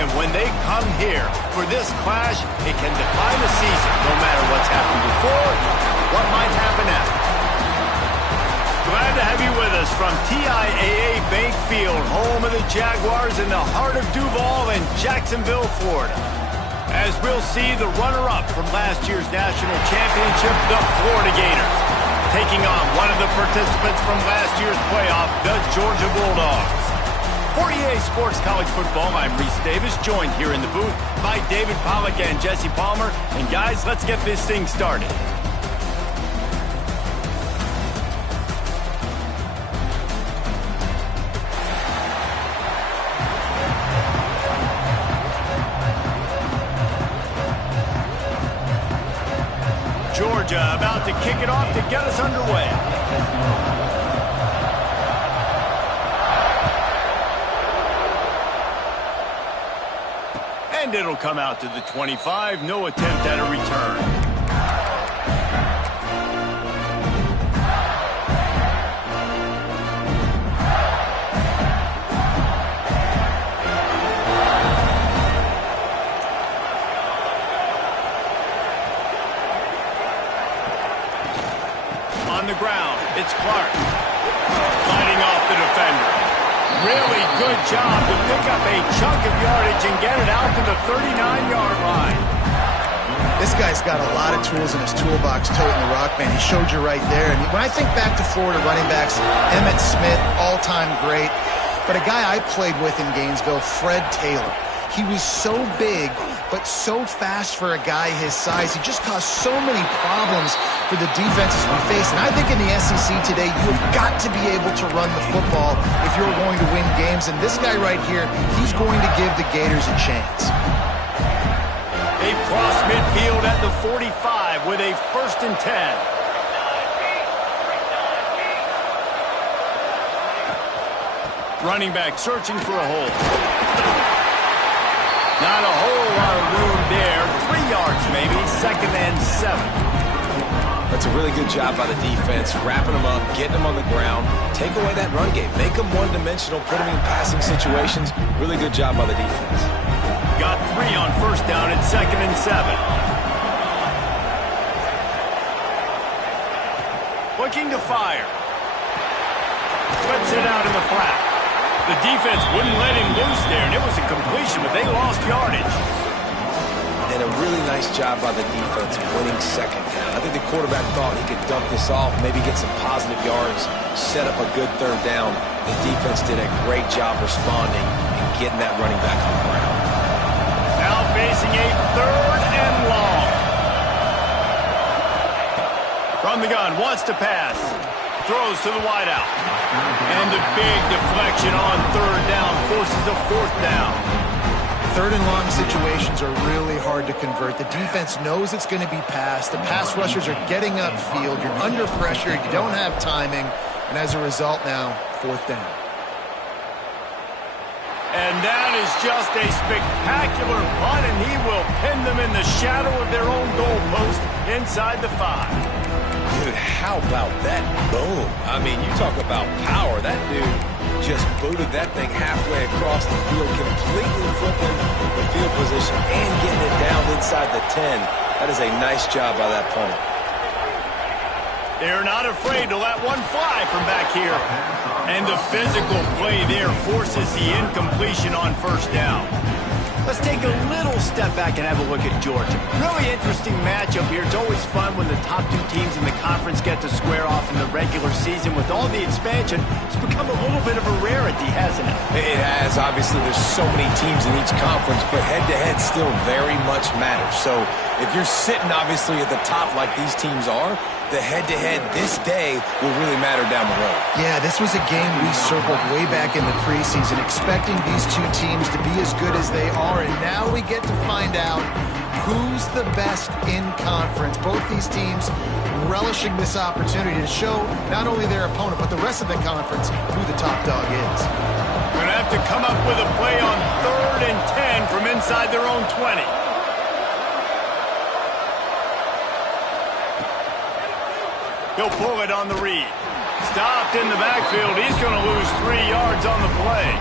And when they come here for this clash, it can define a season, no matter what's happened before, what might happen after. Glad to have you with us from TIAA Bank Field, home of the Jaguars in the heart of Duval and Jacksonville, Florida. As we'll see the runner-up from last year's national championship, the Florida Gators, taking on one of the participants from last year's playoff, the Georgia Bulldogs. For EA Sports College Football, I'm Reese Davis, joined here in the booth by David Pollack and Jesse Palmer. And guys, let's get this thing started. Georgia about to kick it off to get us underway. And it'll come out to the 25. No attempt at a return. On the ground, it's Clark. Fighting off the defender. Really good job to pick up a chunk of yardage and get it out to the 39-yard line. This guy's got a lot of tools in his toolbox toting the rock, man. He showed you right there. And when I think back to Florida running backs, Emmitt Smith, all-time great. But a guy I played with in Gainesville, Fred Taylor. He was so big, but so fast for a guy his size. He just caused so many problems for the defenses we face. And I think in the SEC today, you've got to be able to run the football if you're going to win games. And this guy right here, he's going to give the Gators a chance. They cross midfield at the 45 with a 1st and 10. Running back searching for a hole. Not a whole lot of room there. 3 yards maybe, 2nd and 7. That's a really good job by the defense, wrapping them up, getting them on the ground, take away that run game, make them one-dimensional, put them in passing situations. Really good job by the defense. Got 3 on 1st down at 2nd and 7. Looking to fire. Flips it out in the flat. The defense wouldn't let him loose there, and it was a completion, but they lost yardage. And a really nice job by the defense winning 2nd down. I think the quarterback thought he could dump this off, maybe get some positive yards, set up a good 3rd down. The defense did a great job responding and getting that running back on the ground. Now facing a 3rd and long. From the gun, wants to pass. Throws to the wideout. And a big deflection on 3rd down forces a 4th down. 3rd and long situations are really hard to convert. The defense knows it's going to be passed. The pass rushers are getting upfield. You're under pressure. You don't have timing. And as a result now, 4th down. And that is just a spectacular punt, and he will pin them in the shadow of their own goalpost inside the 5. Dude, how about that boom? I mean, you talk about power. That dude just booted that thing halfway across the field, completely flipping the field position and getting it down inside the 10. That is a nice job by that punter. They're not afraid to let one fly from back here. And the physical play there forces the incompletion on 1st down. Let's take a little step back and have a look at Georgia. Really interesting matchup here. It's always fun when the top 2 teams in the conference get to square off in the regular season. With all the expansion, it's become a little bit of a rarity, hasn't it? It has. Obviously, there's so many teams in each conference, but head-to-head still very much matters. So if you're sitting, obviously, at the top like these teams are, the head-to-head this day will really matter down the road. Yeah, this was a game we circled way back in the preseason, expecting these 2 teams to be as good as they are, and now we get to find out who's the best in conference. Both these teams relishing this opportunity to show not only their opponent, but the rest of the conference who the top dog is. Going to have to come up with a play on 3rd and 10 from inside their own 20. He'll pull it on the read. Stopped in the backfield. He's going to lose 3 yards on the play.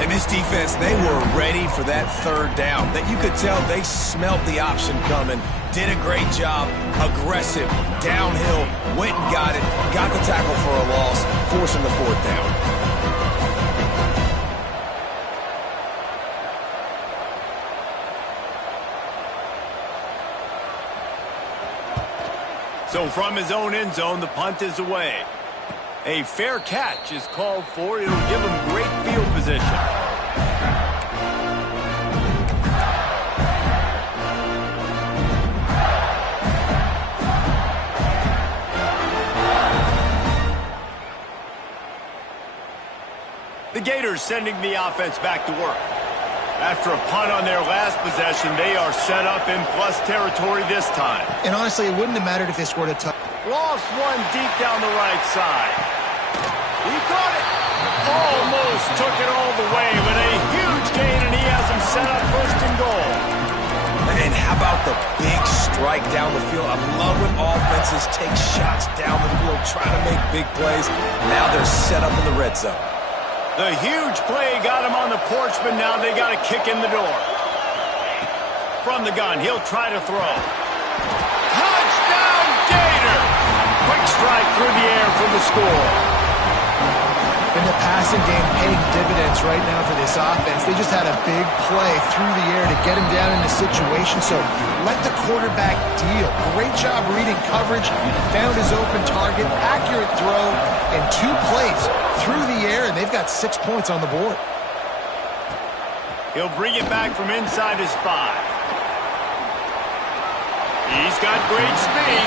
And this defense, they were ready for that third down. That you could tell they smelled the option coming. Did a great job, aggressive, downhill, went and got it, got the tackle for a loss, forcing the fourth down. So from his own end zone, the punt is away. A fair catch is called for. It'll give him great field position. The Gators sending the offense back to work. After a punt on their last possession, they are set up in plus territory this time. And honestly, it wouldn't have mattered if they scored a touchdown. Lost one deep down the right side. He caught it. Almost took it all the way, but a huge gain, and he has him set up first and goal. And how about the big strike down the field? I love when offenses take shots down the field, trying to make big plays. Now they're set up in the red zone. The huge play got him on the porch, but now they got a kick in the door. From the gun, he'll try to throw. Touchdown, Gator! Quick strike through the air for the score. In the passing game, paying dividends right now for this offense. They just had a big play through the air to get him down in the situation. So let the quarterback deal. Great job reading coverage. Found his open target. Accurate throw. And 2 plays through the air, and they've got 6 points on the board. He'll bring it back from inside his 5. He's got great speed.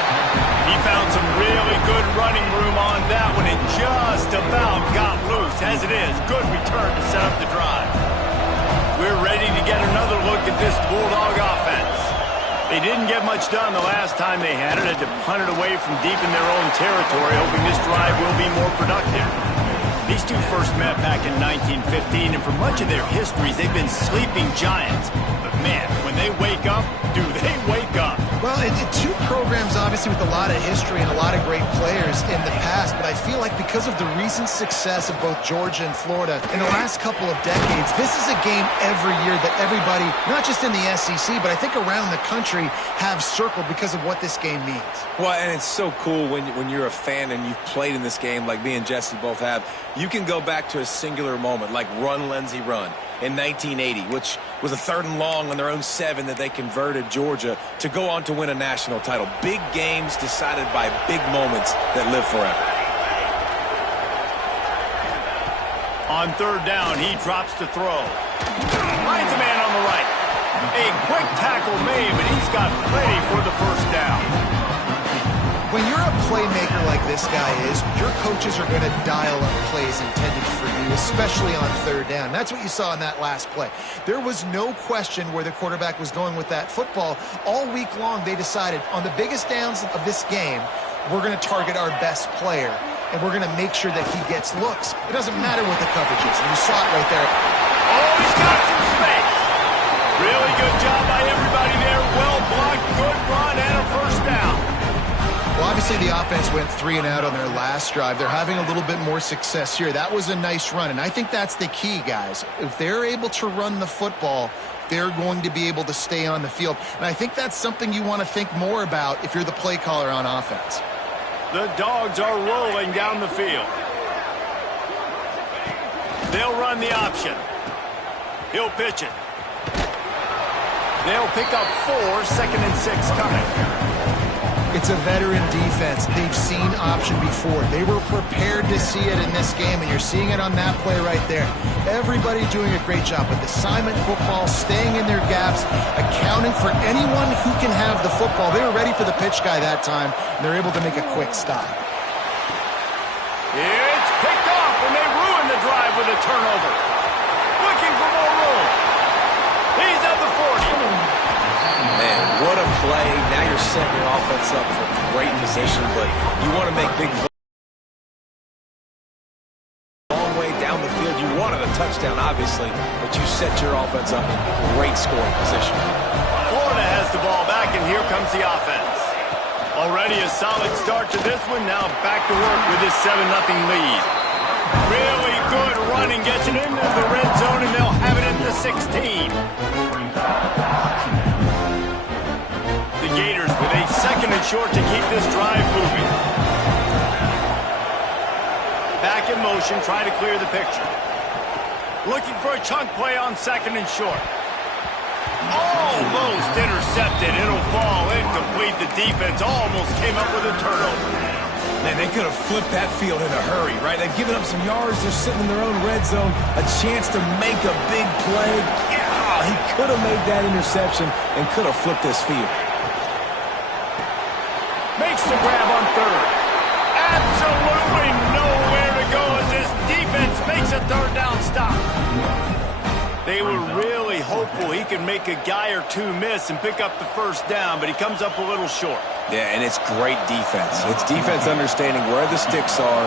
He found some really good running room on that one and just about got loose. As it is, good return to set up the drive. We're ready to get another look at this Bulldog offense. They didn't get much done the last time they had it. Had to punt it away from deep in their own territory, hoping this drive will be more productive. These two first met back in 1915, and for much of their histories, they've been sleeping giants. But man, when they wake up, do they wake up? Well, two programs, obviously, with a lot of history and a lot of great players in the past, but I feel like because of the recent success of both Georgia and Florida in the last couple of decades, this is a game every year that everybody, not just in the SEC, but I think around the country, have circled because of what this game means. Well, and it's so cool when you're a fan and you've played in this game like me and Jesse both have. You can go back to a singular moment like Run, Lindsey, Run in 1980, which was a 3rd and long on their own 7 that they converted Georgia to go on to win a national title. Big games decided by big moments that live forever. On 3rd down, he drops to throw. Finds a man on the right. A quick tackle made, but he's got plenty for the first down. When you're a playmaker like this guy is, your coaches are going to dial up plays intended for you, especially on 3rd down. That's what you saw in that last play. There was no question where the quarterback was going with that football. All week long, they decided on the biggest downs of this game, we're going to target our best player, and we're going to make sure that he gets looks. It doesn't matter what the coverage is, and you saw it right there. Oh, he's got some space. Really good job by everybody there. Well blocked, good run, and a first down. Well, obviously the offense went 3 and out on their last drive. They're having a little bit more success here. That was a nice run, and I think that's the key, guys. If they're able to run the football, they're going to be able to stay on the field. And I think that's something you want to think more about if you're the play caller on offense. The Dogs are rolling down the field. They'll run the option. He'll pitch it. They'll pick up 4, 2nd and 6 coming. It's a veteran defense. They've seen option before. They were prepared to see it in this game, and you're seeing it on that play right there. Everybody doing a great job with assignment football, staying in their gaps, accounting for anyone who can have the football. They were ready for the pitch guy that time, and they're able to make a quick stop. It's picked off, and they ruin the drive with a turnover. Looking for more room. He's at the 40. Man, what a play. Now you're setting your offense up for great position, but you want to make big plays. Long way down the field. You wanted a touchdown, obviously, but you set your offense up in great scoring position. Florida has the ball back, and here comes the offense. Already a solid start to this one. Now back to work with this 7-0 lead. Really good running gets it into the red zone, and they'll have it at the 16. The Gators with a 2nd and short to keep this drive moving. Back in motion, trying to clear the picture. Looking for a chunk play on 2nd and short. Almost intercepted. It'll fall incomplete. The defense almost came up with a turnover. Man, they could have flipped that field in a hurry, right? They've given up some yards. They're sitting in their own red zone. A chance to make a big play. Yeah, he could have made that interception and could have flipped this field. Makes the grab on 3rd. Absolutely nowhere to go as this defense makes a 3rd down stop. They were really hopeful he could make a guy or two miss and pick up the 1st down, but he comes up a little short. Yeah, and it's great defense. It's defense understanding where the sticks are,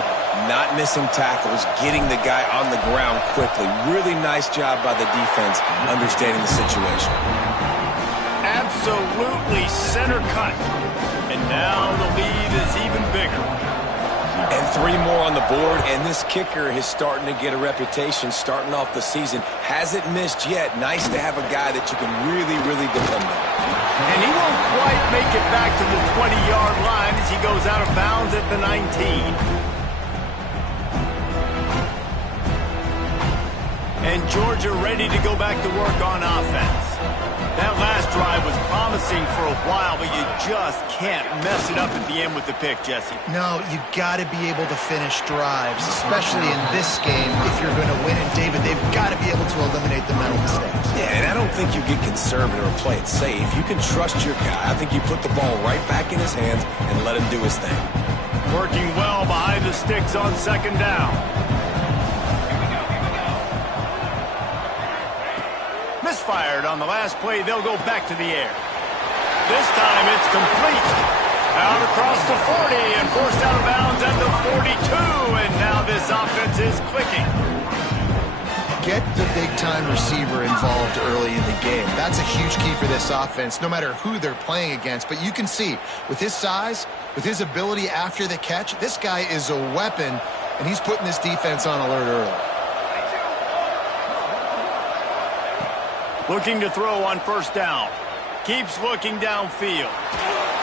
not missing tackles, getting the guy on the ground quickly. Really nice job by the defense understanding the situation. Absolutely center cut. And now the lead is even bigger. And 3 more on the board, and this kicker is starting to get a reputation starting off the season. Hasn't missed yet. Nice to have a guy that you can really, really depend on. And he won't quite make it back to the 20-yard line as he goes out of bounds at the 19. And Georgia ready to go back to work on offense. That last drive was promising for a while, but you just can't mess it up at the end with the pick, Jesse. No, you got to be able to finish drives, especially in this game. If you're going to win, and David, they've got to be able to eliminate the mental mistakes. Yeah, and I don't think you get conservative or play it safe. You can trust your guy. I think you put the ball right back in his hands and let him do his thing. Working well behind the sticks on 2nd down. Misfired on the last play. They'll go back to the air. This time it's complete. Out across the 40 and forced out of bounds at the 42. And now this offense is clicking. Get the big-time receiver involved early in the game. That's a huge key for this offense, no matter who they're playing against. But you can see, with his size, with his ability after the catch, this guy is a weapon, and he's putting this defense on alert early. Looking to throw on 1st down. Keeps looking downfield.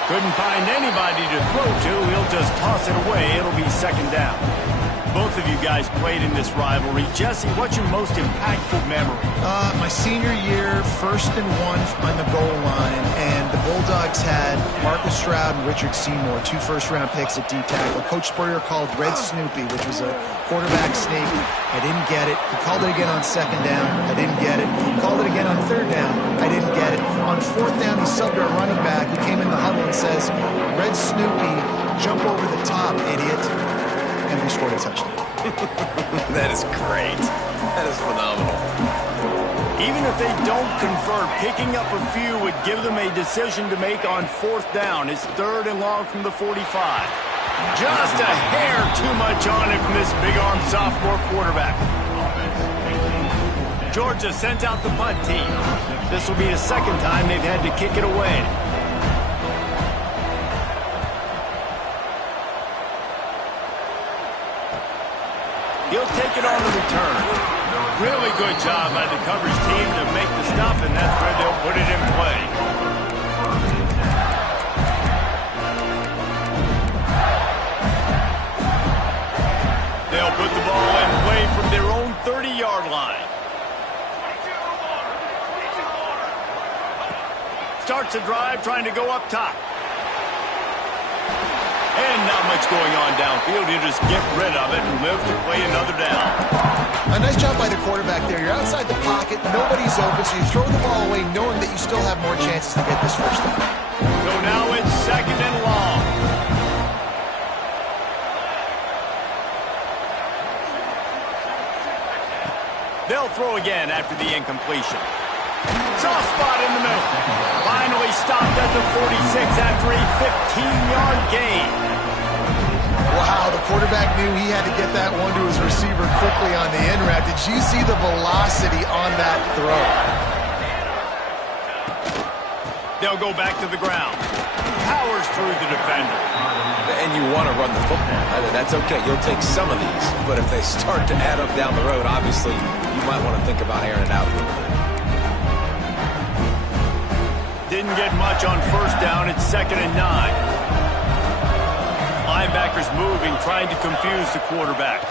Couldn't find anybody to throw to. He'll just toss it away. It'll be 2nd down. Both of you guys played in this rivalry. Jesse, what's your most impactful memory? My senior year, 1st and 1 on the goal line, and the Bulldogs had Marcus Stroud and Richard Seymour, 2 first-round picks at D-tackle. Coach Spurrier called Red Snoopy, which was a quarterback sneak. I didn't get it. He called it again on 2nd down. I didn't get it. He called it again on 3rd down. I didn't get it. On 4th down, he subbed our running back who came in the huddle and says, Red Snoopy, jump over the top, idiot. And we scored a touchdown. That is great. That is phenomenal. Even if they don't convert, picking up a few would give them a decision to make on 4th down. It's 3rd and long from the 45. Just a hair too much on it from this big-arm sophomore quarterback. Georgia sent out the punt team. This will be the 2nd time they've had to kick it away. He'll take it on the return. Really good job by the coverage team to make the stop, and that's where they'll put it in play. They'll put the ball in play from their own 30-yard line. Starts a drive trying to go up top. And not much going on downfield. You just get rid of it and live to play another down. A nice job by the quarterback there. You're outside the pocket. Nobody's open, so you throw the ball away knowing that you still have more chances to get this 1st down. So now it's 2nd and long. They'll throw again after the incompletion. Soft spot in the middle. Finally stopped at the 46 after a 15-yard gain. Wow, the quarterback knew he had to get that one to his receiver quickly on the in route. Did you see the velocity on that throw? They'll go back to the ground. powers through the defender. And you want to run the football. That's okay. You'll take some of these. But if they start to add up down the road, obviously, you might want to think about airing it out a little bit. Didn't get much on first down. It's 2nd and 9. Linebackers moving, trying to confuse the quarterback.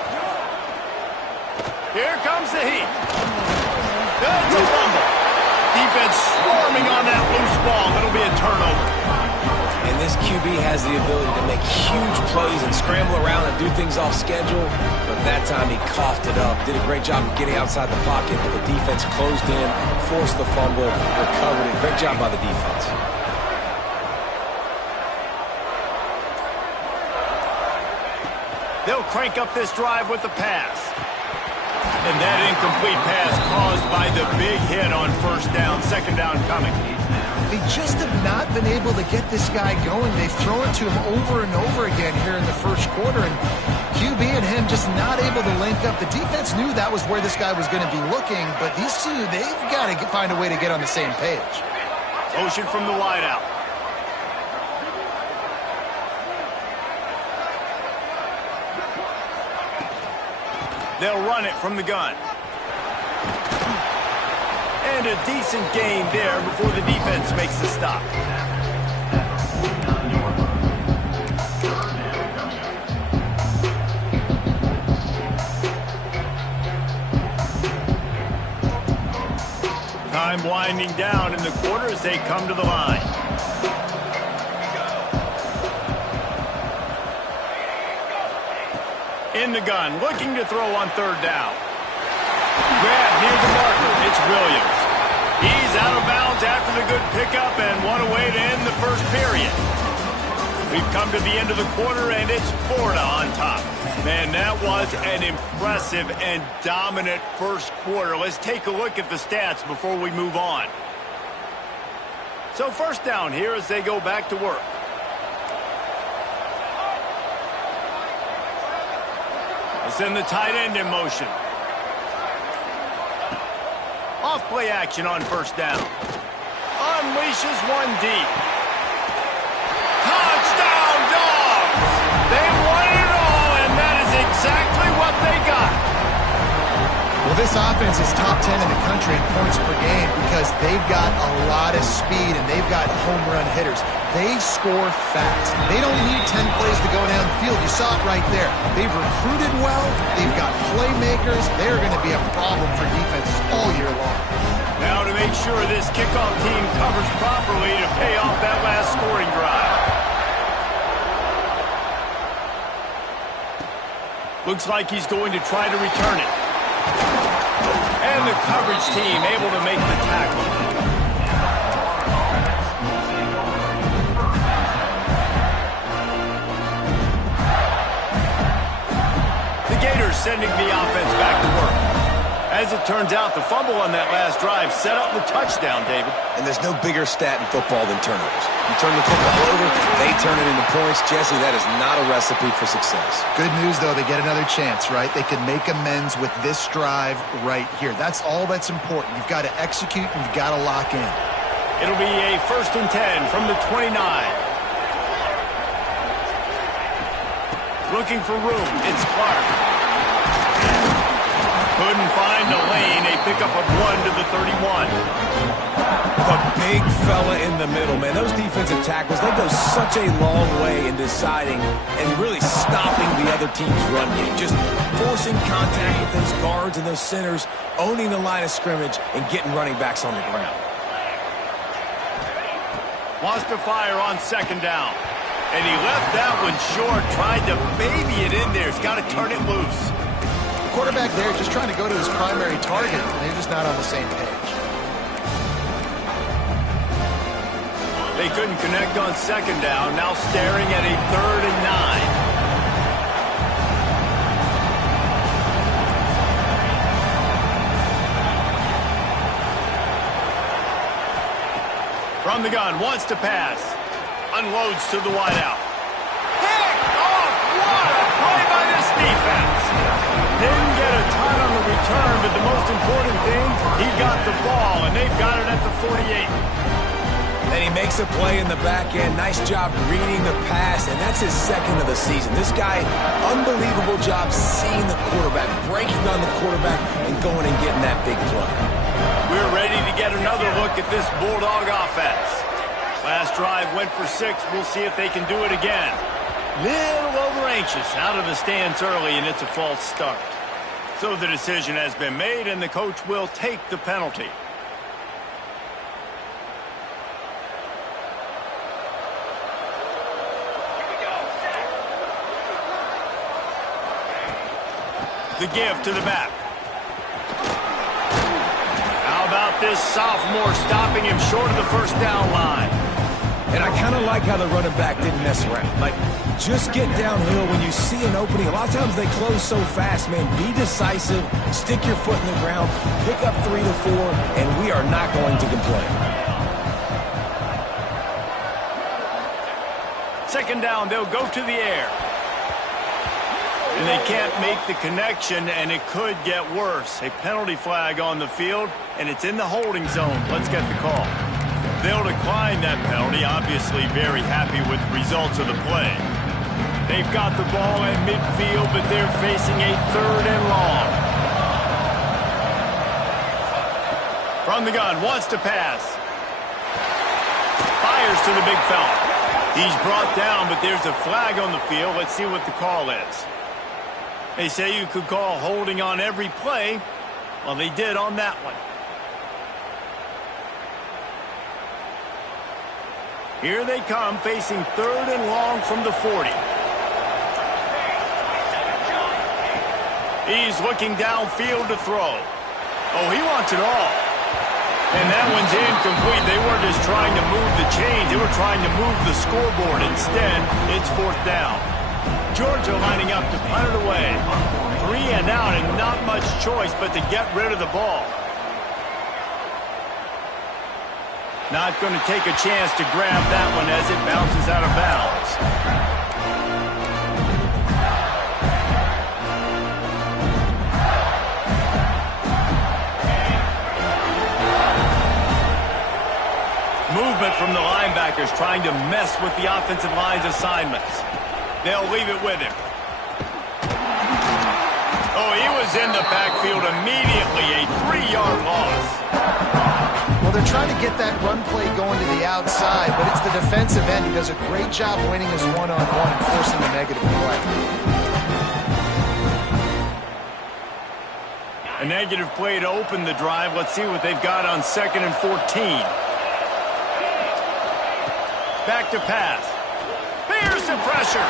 Here comes the heat. That's a fumble. Defense swarming on that loose ball. It'll be a turnover. And this QB has the ability to make huge plays and scramble around and do things off schedule. But that time he coughed it up. Did a great job of getting outside the pocket, but the defense closed in, forced the fumble, recovered it. Great job by the defense. They'll crank up this drive with the pass. And that incomplete pass caused by the big hit on first down. 2nd down coming. They just have not been able to get this guy going. They've thrown it to him over and over again here in the first quarter, and QB and him just not able to link up. The defense knew that was where this guy was going to be looking, but these two, they've got to find a way to get on the same page. Motion from the wideout. They'll run it from the gun. And a decent gain there before the defense makes the stop. Time winding down in the quarter as they come to the line. In the gun, looking to throw on 3rd down. Grab near the marker. It's Williams. He's out of bounds after the good pickup and one away to end the first period. We've come to the end of the quarter, and it's Florida on top. Man, that was an impressive and dominant first quarter. Let's take a look at the stats before we move on. So first down here as they go back to work. They send the tight end in motion. Off play action on first down. Unleashes one deep. Touchdown, Dogs! They won it all, and that is exactly what they got. Well, this offense is top 10 in the country in points per game because they've got a lot of speed and they've got home run hitters. They score fast. They don't need 10 plays to go down the field. You saw it right there. They've recruited well. They've got playmakers. They're going to be a problem for defenses all year long. Now to make sure this kickoff team covers properly to pay off that last scoring drive. Looks like he's going to try to return it. And the coverage team able to make the tackle. The Gators sending the offense back to work. As it turns out, the fumble on that last drive set up the touchdown, David. And there's no bigger stat in football than turnovers. You turn the football over, they turn it into points. Jesse, that is not a recipe for success. Good news, though, they get another chance, right? They can make amends with this drive right here. That's all that's important. You've got to execute and you've got to lock in. It'll be a 1st and 10 from the 29. Looking for room, it's Clark. Couldn't find a lane. A pickup of 1 to the 31. The big fella in the middle, man. Those defensive tackles, they go such a long way in deciding and really stopping the other team's run game. Just forcing contact with those guards and those centers, owning the line of scrimmage, and getting running backs on the ground. Wants to fire on 2nd down. And he left that one short. Tried to baby it in there. He's got to turn it loose. Quarterback there just trying to go to his primary target, and they're just not on the same page. They couldn't connect on 2nd down. Now staring at a 3rd and 9. From the gun, wants to pass. Unloads to the wideout. Picked off! What a play by this defense! Didn't get a ton on the return, but the most important thing, he got the ball, and they've got it at the 48. Then he makes a play in the back end. Nice job reading the pass, and that's his second of the season. This guy, unbelievable job seeing the quarterback, breaking on the quarterback, and going and getting that big play. We're ready to get another look at this Bulldog offense. Last drive went for 6. We'll see if they can do it again. Little over-anxious out of the stands early, and it's a false start. So the decision has been made, and the coach will take the penalty. The give to the back. How about this sophomore stopping him short of the first down line? And I kind of like how the running back didn't mess around. Like, just get downhill when you see an opening. A lot of times they close so fast, man. Be decisive, stick your foot in the ground, pick up 3 to 4, and we are not going to complain. Second down, they'll go to the air. And they can't make the connection, and it could get worse. A penalty flag on the field, and it's in the holding zone. Let's get the call. They'll decline that penalty, obviously very happy with the results of the play. They've got the ball at midfield, but they're facing a 3rd and long. From the gun, wants to pass. Fires to the big fella. He's brought down, but there's a flag on the field. Let's see what the call is. They say you could call holding on every play. Well, they did on that one. Here they come, facing 3rd and long from the 40. He's looking downfield to throw. Oh, he wants it all. And that one's incomplete. They weren't just trying to move the chains. They were trying to move the scoreboard. Instead, it's 4th down. Georgia lining up to punt it away. 3 and out, and not much choice but to get rid of the ball. Not going to take a chance to grab that one as it bounces out of bounds. Movement from the linebackers trying to mess with the offensive line's assignments. They'll leave it with him. Oh, he was in the backfield immediately. A 3-yard loss. Well, they're trying to get that run play going to the outside, but it's the defensive end who does a great job winning his one-on-one and forcing the negative play. A negative play to open the drive. Let's see what they've got on 2nd and 14. Back to pass. Here's the pressure.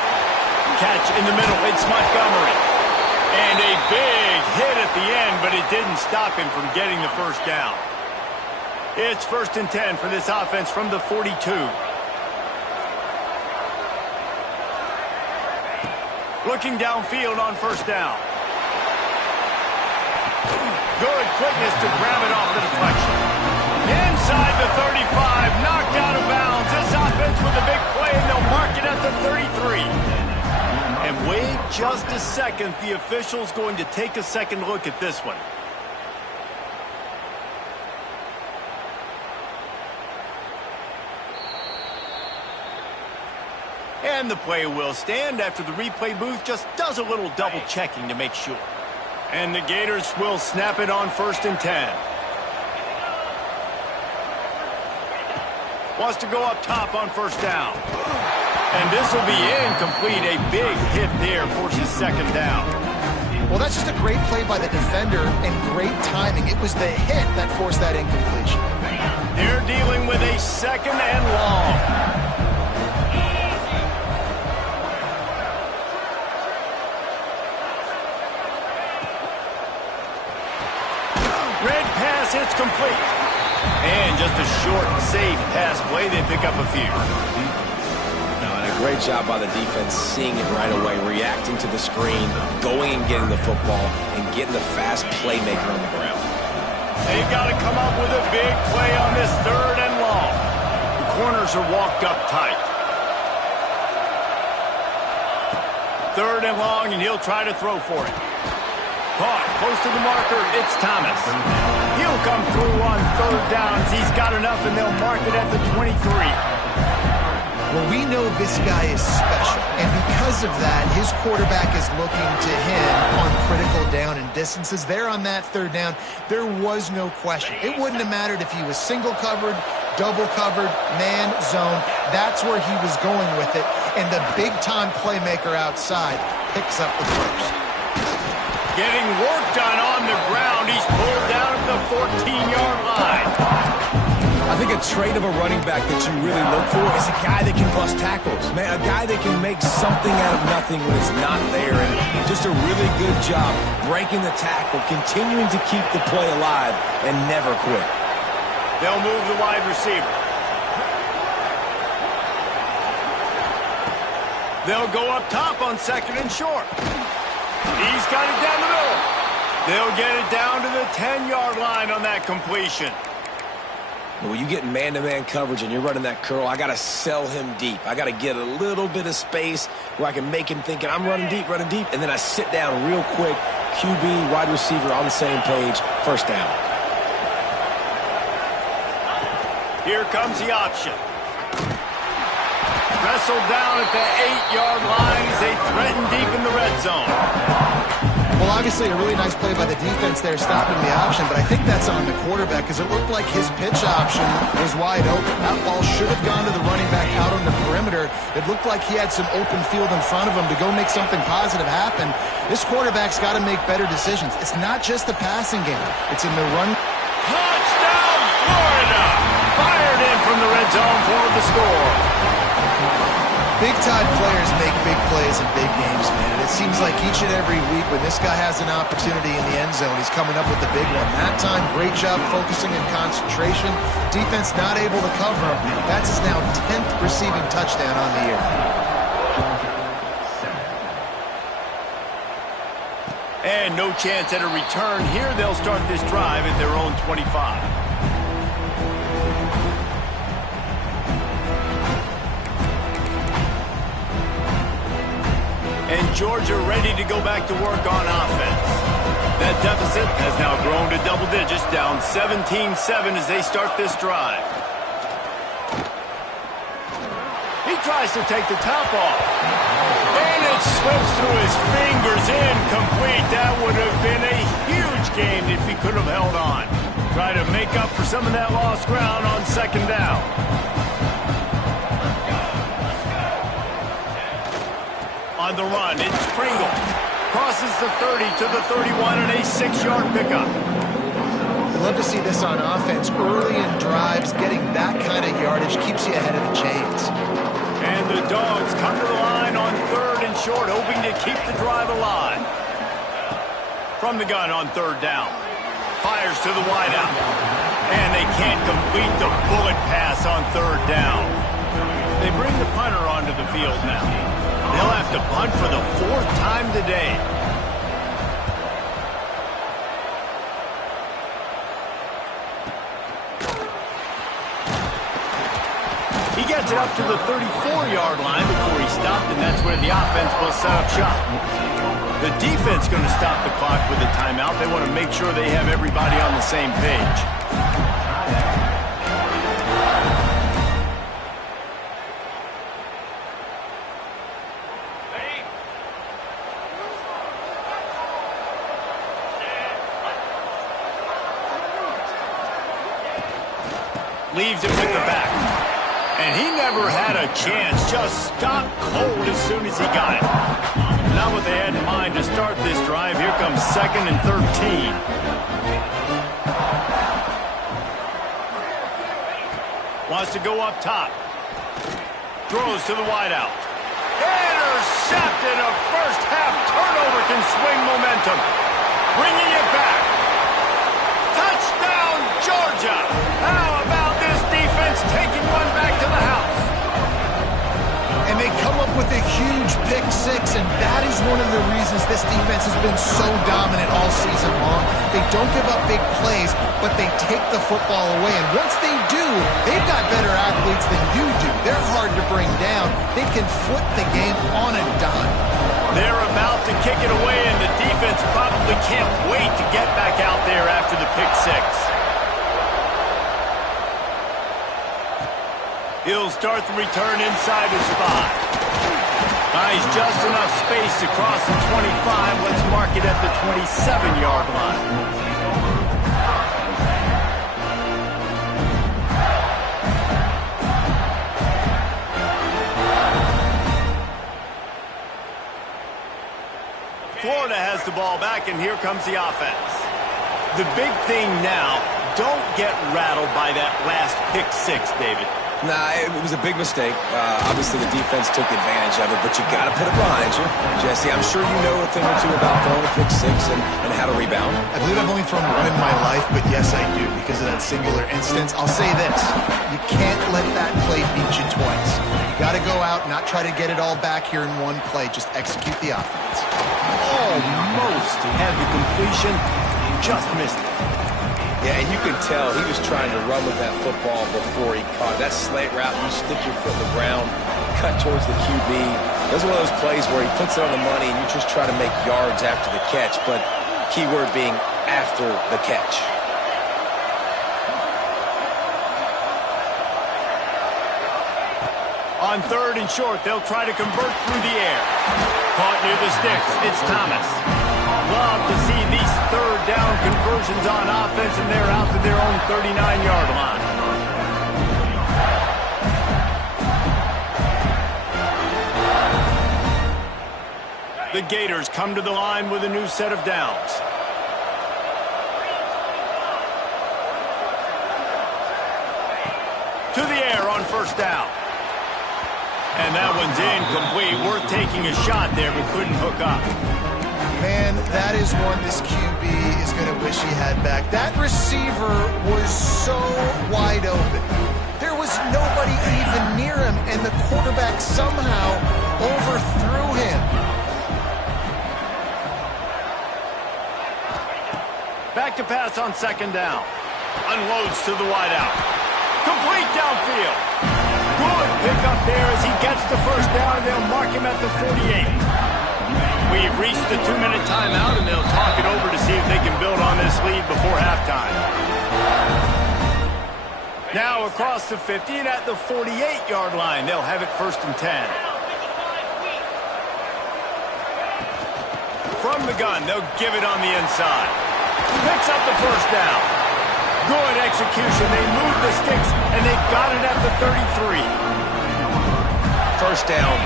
Catch in the middle. It's Montgomery. And a big hit at the end, but it didn't stop him from getting the first down. It's 1st and 10 for this offense from the 42. Looking downfield on 1st down. Good quickness to grab it off the deflection. Inside the 35, knocked out of bounds. This offense with a big play, and they'll mark it at the 33. And wait just a second. The official's going to take a second look at this one. And the play will stand after the replay booth just does a little double checking to make sure. And the Gators will snap it on 1st and 10. Wants to go up top on 1st down. And this will be incomplete. A big hit there forces 2nd down. Well, that's just a great play by the defender and great timing. It was the hit that forced that incompletion. They're dealing with a 2nd and long. Red pass, it's complete. And just a short, safe pass play. They pick up a few. And a great job by the defense, seeing it right away, reacting to the screen, going and getting the football, and getting the fast playmaker on the ground. They've got to come up with a big play on this 3rd and long. The corners are walked up tight. 3rd and long, and he'll try to throw for it. Caught close to the marker. It's Thomas. He'll come through on 3rd down as he's got not enough, and they'll mark it at the 23. Well, we know this guy is special, and because of that, his quarterback is looking to him on critical down and distances. There on that third down, there was no question. It wouldn't have mattered if he was single covered, double covered, man, zone. That's where he was going with it, and the big-time playmaker outside picks up the first. Getting work done on the ground. He's pulled down at the 14-yard line. I think a trait of a running back that you really look for is a guy that can bust tackles. Man, a guy that can make something out of nothing when it's not there. And just a really good job breaking the tackle, continuing to keep the play alive, and never quit. They'll move the wide receiver. They'll go up top on 2nd and short. He's got it down the middle. They'll get it down to the 10-yard line on that completion. When you get man-to-man coverage and you're running that curl, I got to sell him deep. I got to get a little bit of space where I can make him think I'm running deep, and then I sit down real quick. QB, wide receiver on the same page, first down. Here comes the option. Wrestled down at the 8-yard line as they threaten deep in the red zone. Well, obviously a really nice play by the defense there stopping the option, but I think that's on the quarterback because it looked like his pitch option was wide open. That ball should have gone to the running back out on the perimeter. It looked like he had some open field in front of him to go make something positive happen. This quarterback's got to make better decisions. It's not just the passing game. It's in the run. Touchdown, Florida! Fired in from the red zone for the score. Big-time players make big plays in big games, man. And it seems like each and every week when this guy has an opportunity in the end zone, he's coming up with the big one. That time, great job focusing and concentration. Defense not able to cover him. That's his now 10th receiving touchdown on the year. And no chance at a return here. They'll start this drive at their own 25. And Georgia ready to go back to work on offense. That deficit has now grown to double digits, down 17-7 as they start this drive. He tries to take the top off. And it slips through his fingers, incomplete. That would have been a huge gain if he could have held on. Try to make up for some of that lost ground on 2nd down. On the run, it's Pringle. Crosses the 30 to the 31 and a 6-yard pickup. Love to see this on offense. Early in drives, getting that kind of yardage keeps you ahead of the chains. And the Dogs come to the line on 3rd and short, hoping to keep the drive alive. From the gun on 3rd down. Fires to the wideout. And they can't complete the bullet pass on 3rd down. They bring the punter onto the field now. They'll have to punt for the 4th time today. He gets it up to the 34-yard line before he stopped, and that's where the offense will set up shop. The defense going to stop the clock with a timeout. They want to make sure they have everybody on the same page. Leaves it with the back. And he never had a chance. Just stopped cold as soon as he got it. Not what they had in mind to start this drive. Here comes 2nd and 13. Wants to go up top. Throws to the wideout. Intercepted. A first-half turnover can swing momentum. Bringing it back. Touchdown, Georgia. How about this defense taking one back to the house? And they come up with a huge pick 6, and that is one of the reasons this defense has been so dominant all season long. They don't give up big plays, but they take the football away. And once they do, they've got better athletes than you do. They're hard to bring down. They can flip the game on a dime. They're about to kick it away, and the defense probably can't wait to get back out there after the pick 6. He'll start the return inside his 5. Nice, just enough space to cross the 25. Let's mark it at the 27-yard line. Florida has the ball back, and here comes the offense. The big thing now, don't get rattled by that last pick 6, David. Nah, it was a big mistake. Obviously, the defense took advantage of it, but you got to put it behind you. Jesse, I'm sure you know a thing or two about throwing a pick 6 and how to rebound. I believe I've only thrown one in my life, but yes, I do because of that singular instance. I'll say this. You can't let that play beat you twice. You got to go out, not try to get it all back here in one play. Just execute the offense. Almost had the completion, just missed it. Yeah, and you can tell he was trying to run with that football before he caught it. That slant route, you stick your foot in the ground, cut towards the QB. Those are one of those plays where he puts it on the money and you just try to make yards after the catch, but key word being after the catch. On 3rd and short, they'll try to convert through the air. Caught near the sticks. It's Thomas. Love to see these 3rd down conversions on offense, and they're out to their own 39-yard line. The Gators come to the line with a new set of downs. To the air on 1st down. And that one's incomplete. Worth taking a shot there, but couldn't hook up. Man, that is one this QB is going to wish he had back. That receiver was so wide open. There was nobody even near him, and the quarterback somehow overthrew him. Back to pass on 2nd down. Unloads to the wideout. Complete downfield. Good pickup there as he gets the 1st down, and they'll mark him at the 48. We've reached the 2-minute timeout, and they'll talk it over to see if they can build on this lead before halftime. Now across the 50 and at the 48-yard line, they'll have it 1st and 10. From the gun, they'll give it on the inside. Picks up the 1st down. Good execution. They move the sticks, and they've got it at the 33. 1st down,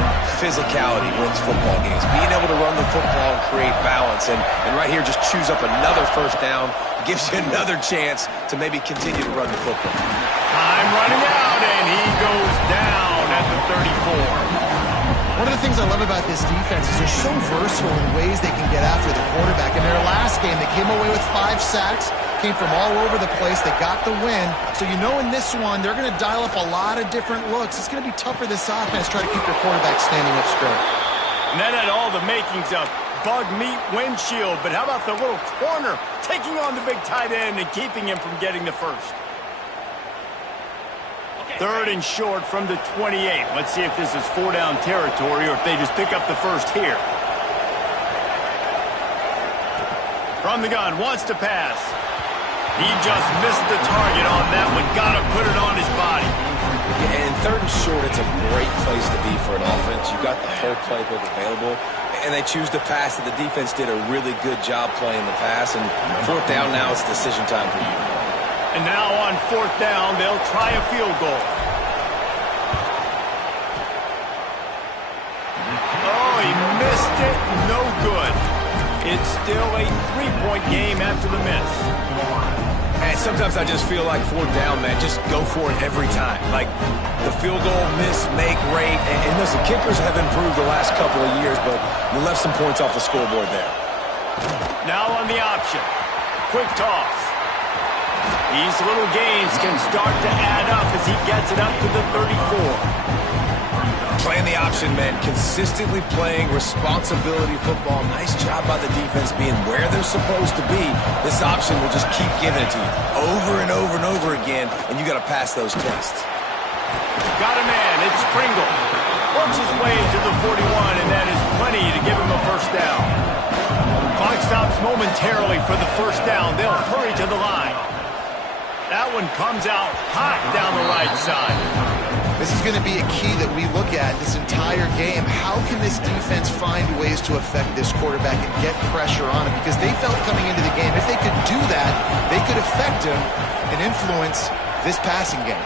physicality wins football games. Being able to run the football and create balance. And right here, just choose up another 1st down. Gives you another chance to maybe continue to run the football. Time running out, and he goes down at the 34. One of the things I love about this defense is they're so versatile in ways they can get after the quarterback. In their last game, they came away with 5 sacks, came from all over the place. They got the win. So you know in this one, they're going to dial up a lot of different looks. It's going to be tough for this offense to try to keep their quarterback standing up straight. And that had all the makings of bug meat windshield. But how about the little corner taking on the big tight end and keeping him from getting the 1st? 3rd and short from the 28. Let's see if this is 4-down territory or if they just pick up the 1st here. From the gun, wants to pass. He just missed the target on that one. Got to put it on his body. Yeah, and 3rd and short, it's a great place to be for an offense. You've got the whole playbook available, and they choose to pass. And the defense did a really good job playing the pass. And 4th down now, it's decision time for you. And now on 4th down, they'll try a field goal. Oh, he missed it. No good. It's still a 3-point game after the miss. And sometimes I just feel like 4th down, man, just go for it every time. Like the field goal, miss, make, rate. And listen, kickers have improved the last couple of years, but we left some points off the scoreboard there. Now on the option. Quick toss. These little gains can start to add up as he gets it up to the 34. Playing the option, man, consistently playing responsibility football. Nice job by the defense being where they're supposed to be. This option will just keep giving it to you over and over and over again, and you got to pass those tests. Got a man. It's Pringle. Works his way to the 41, and that is plenty to give him a 1st down. Clock stops momentarily for the 1st down. They'll hurry to the line. That one comes out hot down the right side. This is going to be a key that we look at this entire game. How can this defense find ways to affect this quarterback and get pressure on him? Because they felt coming into the game, if they could do that, they could affect him and influence this passing game.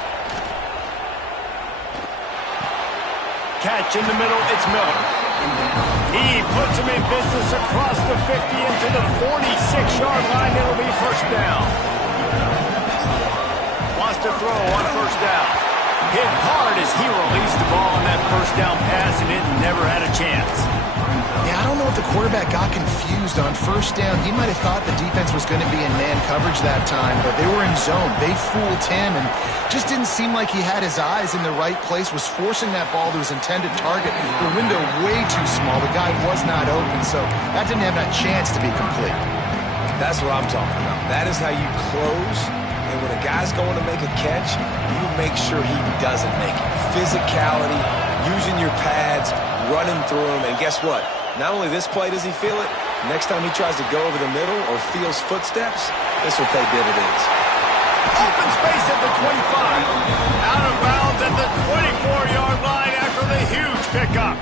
Catch in the middle, it's Miller. He puts him in business across the 50 into the 46-yard line. It'll be first down. Wants to throw on first down. Hit hard as he released the ball on that first down pass, and it never had a chance. Yeah, I don't know if the quarterback got confused on first down. He might have thought the defense was going to be in man coverage that time, but they were in zone. They fooled him and just didn't seem like he had his eyes in the right place, was forcing that ball to his intended target. The window way too small. The guy was not open, so that didn't have that chance to be complete. That's what I'm talking about. That is how you close. And when a guy's going to make a catch, you make sure he doesn't make it. Physicality, using your pads, running through him. And guess what? Not only this play does he feel it, next time he tries to go over the middle or feels footsteps, this will pay dividends. Open space at the 25. Out of bounds at the 24-yard line after the huge pickup.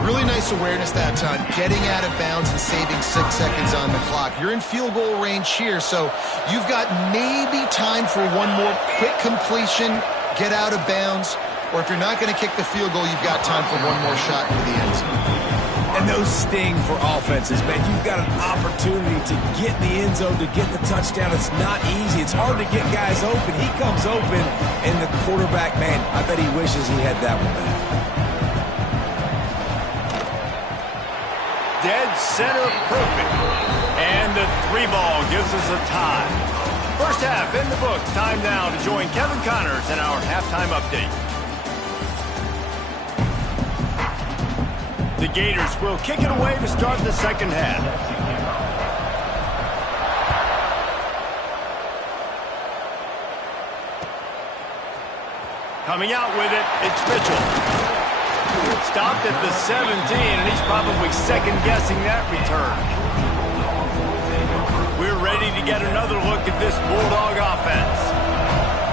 Really nice awareness that time, getting out of bounds and saving 6 seconds on the clock. You're in field goal range here, so you've got maybe time for one more quick completion, get out of bounds, or if you're not going to kick the field goal, you've got time for one more shot into the end zone. And those sting for offenses, man. You've got an opportunity to get in the end zone, to get the touchdown. It's not easy. It's hard to get guys open. He comes open, and the quarterback, man, I bet he wishes he had that one back. Dead center perfect. And the 3-ball gives us a tie. First half in the books. Time now to join Kevin Connors in our halftime update. The Gators will kick it away to start the second half. Coming out with it, it's Mitchell. Stopped at the 17, and he's probably second-guessing that return. We're ready to get another look at this Bulldog offense.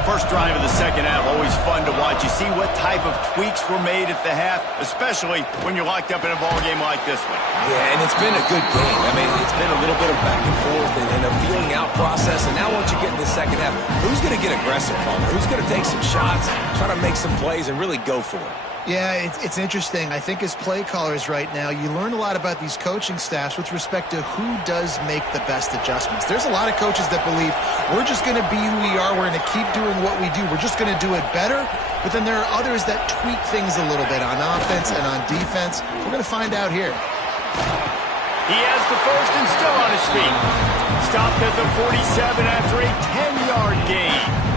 First drive of the second half, always fun to watch. You see what type of tweaks were made at the half, especially when you're locked up in a ball game like this one. Yeah, and it's been a good game. I mean, it's been a little bit of back and forth and a feeling out process. And now once you get in the second half, who's going to get aggressive, Palmer? Who's going to take some shots, try to make some plays, and really go for it? Yeah, it's interesting. I think as play callers right now, you learn a lot about these coaching staffs with respect to who does make the best adjustments. There's a lot of coaches that believe we're just going to be who we are. We're going to keep doing what we do. We're just going to do it better. But then there are others that tweak things a little bit on offense and on defense. We're going to find out here. He has the first and still on his feet. Stopped at the 47 after a 10-yard gain.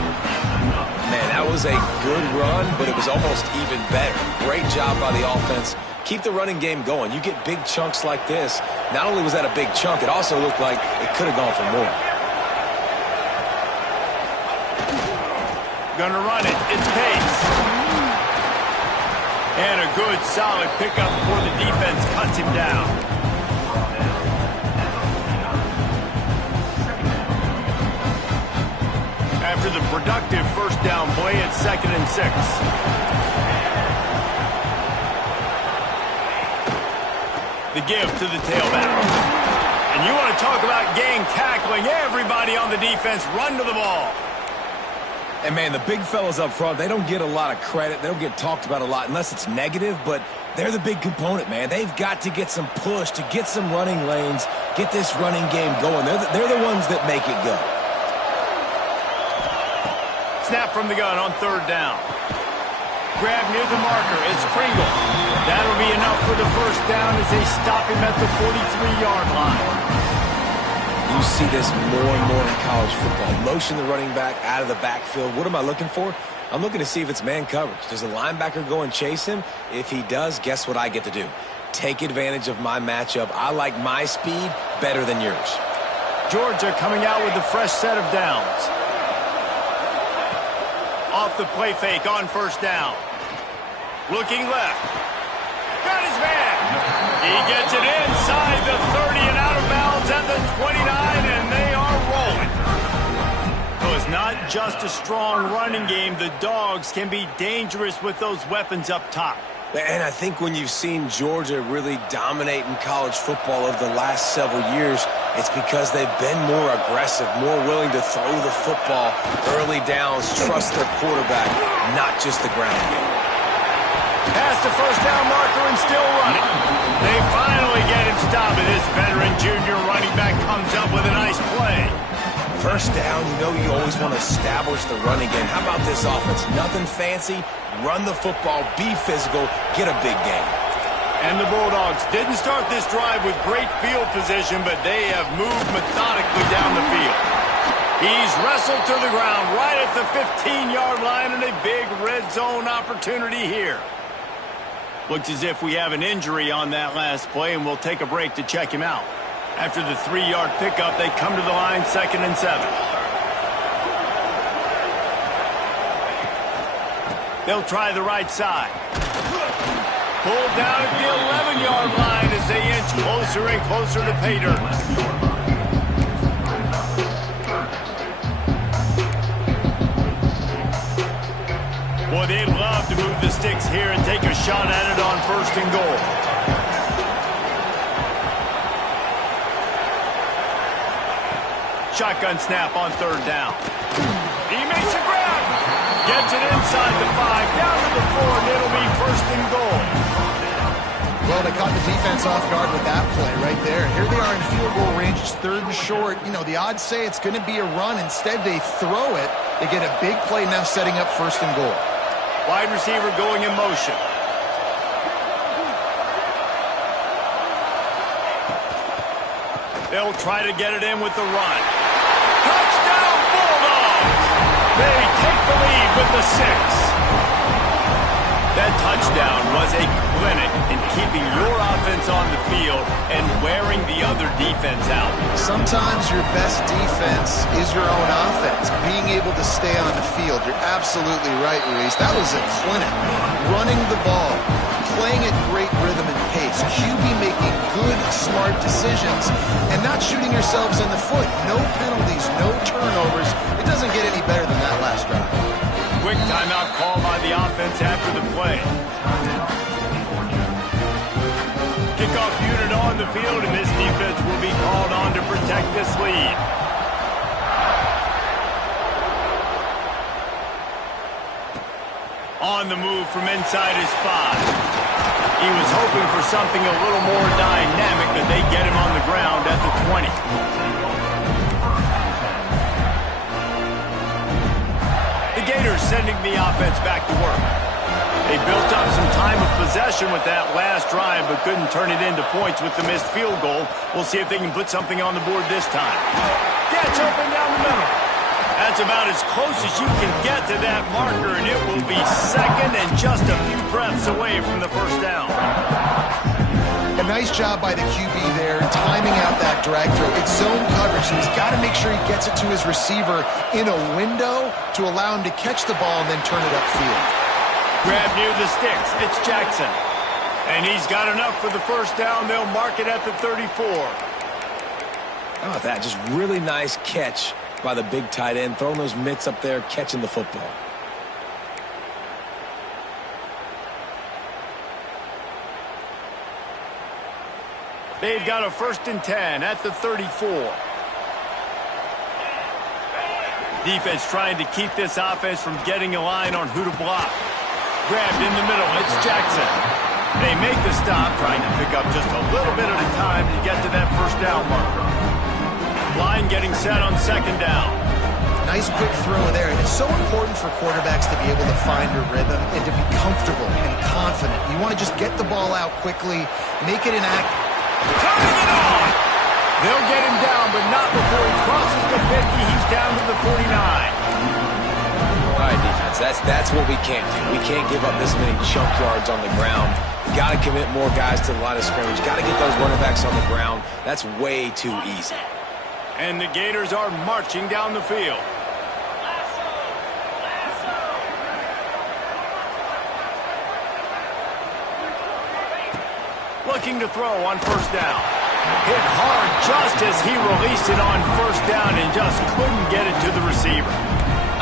Man, that was a good run, but it was almost even better. Great job by the offense. Keep the running game going. You get big chunks like this. Not only was that a big chunk, it also looked like it could have gone for more. Gonna run it. It's Pace. And a good, solid pickup before the defense cuts him down. After the productive first down play, it's 2nd and 6. The give to the tailback. And you want to talk about gang tackling. Everybody on the defense run to the ball. And, man, the big fellas up front, they don't get a lot of credit. They don't get talked about a lot unless it's negative, but they're the big component, man. They've got to get some push, to get some running lanes, get this running game going. They're the ones that make it go. Snap from the gun on 3rd down. Grab near the marker. It's Pringle. That'll be enough for the first down as they stop him at the 43-yard line. You see this more and more in college football. Motion the running back out of the backfield. What am I looking for? I'm looking to see if it's man coverage. Does the linebacker go and chase him? If he does, guess what I get to do? Take advantage of my matchup. I like my speed better than yours. Georgia coming out with a fresh set of downs. Off the play fake on first down. Looking left. Got his man. He gets it inside the 30 and out of bounds at the 29, and they are rolling. So it's not just a strong running game. The Dogs can be dangerous with those weapons up top. And I think when you've seen Georgia really dominate in college football over the last several years, it's because they've been more aggressive, more willing to throw the football early downs, trust their quarterback, not just the ground game. Past the first down marker and still running. They finally get him stopped, and this veteran junior running back comes up with a nice play. First down, you know you always want to establish the running game. How about this offense? Nothing fancy. Run the football, be physical, get a big gain. And the Bulldogs didn't start this drive with great field position, but they have moved methodically down the field. He's wrestled to the ground right at the 15-yard line, and a big red zone opportunity here. Looks as if we have an injury on that last play, and we'll take a break to check him out. After the 3-yard pickup, they come to the line, 2nd and 7. They'll try the right side. Pulled down at the 11-yard line as they inch closer and closer to pay dirt. Boy, they'd love to move the sticks here and take a shot at it on 1st and goal. Shotgun snap on 3rd down. He makes a grab. Gets it inside the 5, down to the 4, and it'll be 1st and goal. Well, they caught the defense off guard with that play right there. Here they are in field goal range. It's 3rd and short. You know, the odds say it's going to be a run. Instead, they throw it. They get a big play now setting up 1st and goal. Wide receiver going in motion. They'll try to get it in with the run. Touchdown, Bulldogs! They take the lead with the 6. That touchdown was a clinic in keeping your offense on the field and wearing the other defense out. Sometimes your best defense is your own offense. Being able to stay on the field. You're absolutely right, Ruiz. That was a clinic. Running the ball, playing at great rhythm and pace. QB making good, smart decisions and not shooting yourselves in the foot. No penalties, no turnovers. It doesn't get any better than that last drive. Quick timeout call by the offense after the play. Kickoff unit on the field, and this defense will be called on to protect this lead. On the move from inside his 5. He was hoping for something a little more dynamic, but they get him on the ground at the 20. The Gators sending the offense back to work. They built up some time of possession with that last drive, but couldn't turn it into points with the missed field goal. We'll see if they can put something on the board this time. Gets open down the middle. That's about as close as you can get to that marker, and it will be 2nd and just a few breaths away from the 1st down. A nice job by the QB there, timing out that drag throw. It's zone coverage, so he's got to make sure he gets it to his receiver in a window to allow him to catch the ball and then turn it upfield. Grab near the sticks. It's Jackson. And he's got enough for the 1st down. They'll mark it at the 34. How about that? Just really nice catch by the big tight end, throwing those mitts up there, catching the football. They've got a 1st and 10 at the 34. Defense trying to keep this offense from getting a line on who to block. Grabbed in the middle. It's Jackson. They make the stop, trying to pick up just a little bit at a time to get to that 1st down marker. Line getting set on 2nd down. Nice quick throw there. And it's so important for quarterbacks to be able to find a rhythm and to be comfortable and confident. You want to just get the ball out quickly, make it an act. Turning it on! They'll get him down, but not before he crosses the 50. He's down to the 49. All right, defense, that's what we can't do. We can't give up this many chunk yards on the ground. Got to commit more guys to the line of scrimmage. Got to get those running backs on the ground. That's way too easy. And the Gators are marching down the field. Looking to throw on 1st down. Hit hard just as he released it on 1st down and just couldn't get it to the receiver.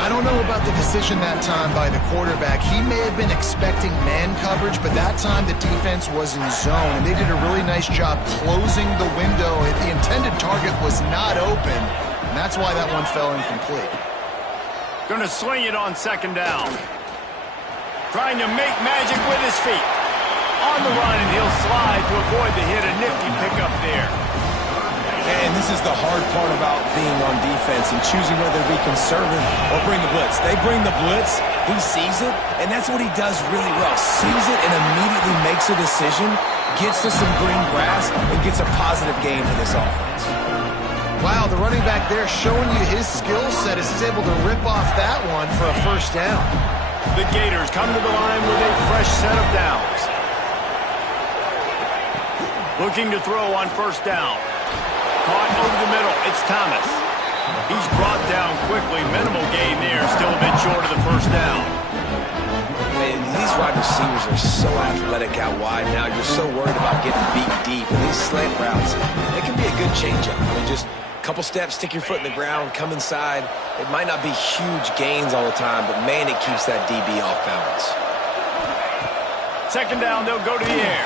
I don't know about the decision that time by the quarterback. He may have been expecting man coverage, but that time the defense was in zone, and they did a really nice job closing the window. The intended target was not open, and that's why that one fell incomplete. Going to swing it on second down. Trying to make magic with his feet. On the run, and he'll slide to avoid the hit. A nifty pickup there. And this is the hard part about being on defense and choosing whether to be conservative or bring the blitz. They bring the blitz, he sees it, and that's what he does really well. Sees it and immediately makes a decision, gets to some green grass, and gets a positive gain for this offense. Wow, the running back there showing you his skill set as he's able to rip off that one for a first down. The Gators come to the line with a fresh set of downs. Looking to throw on first down. Caught over the middle. It's Thomas. He's brought down quickly. Minimal gain there. Still a bit short of the first down. Man, these wide receivers are so athletic out wide now. You're so worried about getting beat deep. And these slant routes, they can be a good changeup. I mean, just a couple steps, stick your foot in the ground, come inside. It might not be huge gains all the time, but, man, it keeps that DB off balance. Second down, they'll go to the air.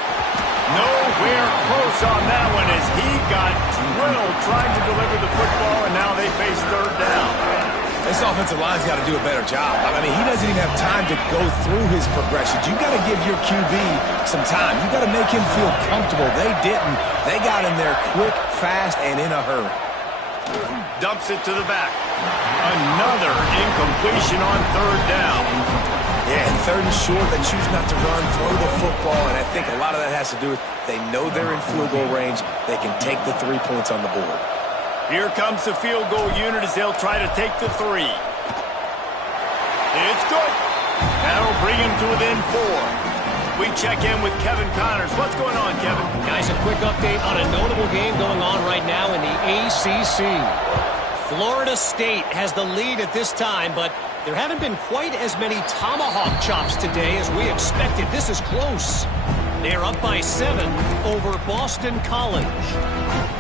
Nowhere close on that one as he got drilled trying to deliver the football, and now they face third down. This offensive line's got to do a better job. I mean, he doesn't even have time to go through his progressions. You got to give your QB some time. You got to make him feel comfortable. They didn't. They got him there quick, fast, and in a hurry. Dumps it to the back. Another incompletion on third down. Yeah, and third and short, they choose not to run, throw the football, and I think a lot of that has to do with they know they're in field goal range. They can take the 3 points on the board. Here comes the field goal unit as they'll try to take the 3. It's good. That'll bring him to within 4. We check in with Kevin Connors. What's going on, Kevin? Guys, a quick update on a notable game going on right now in the ACC. Florida State has the lead at this time, but there haven't been quite as many tomahawk chops today as we expected. This is close. They're up by 7 over Boston College.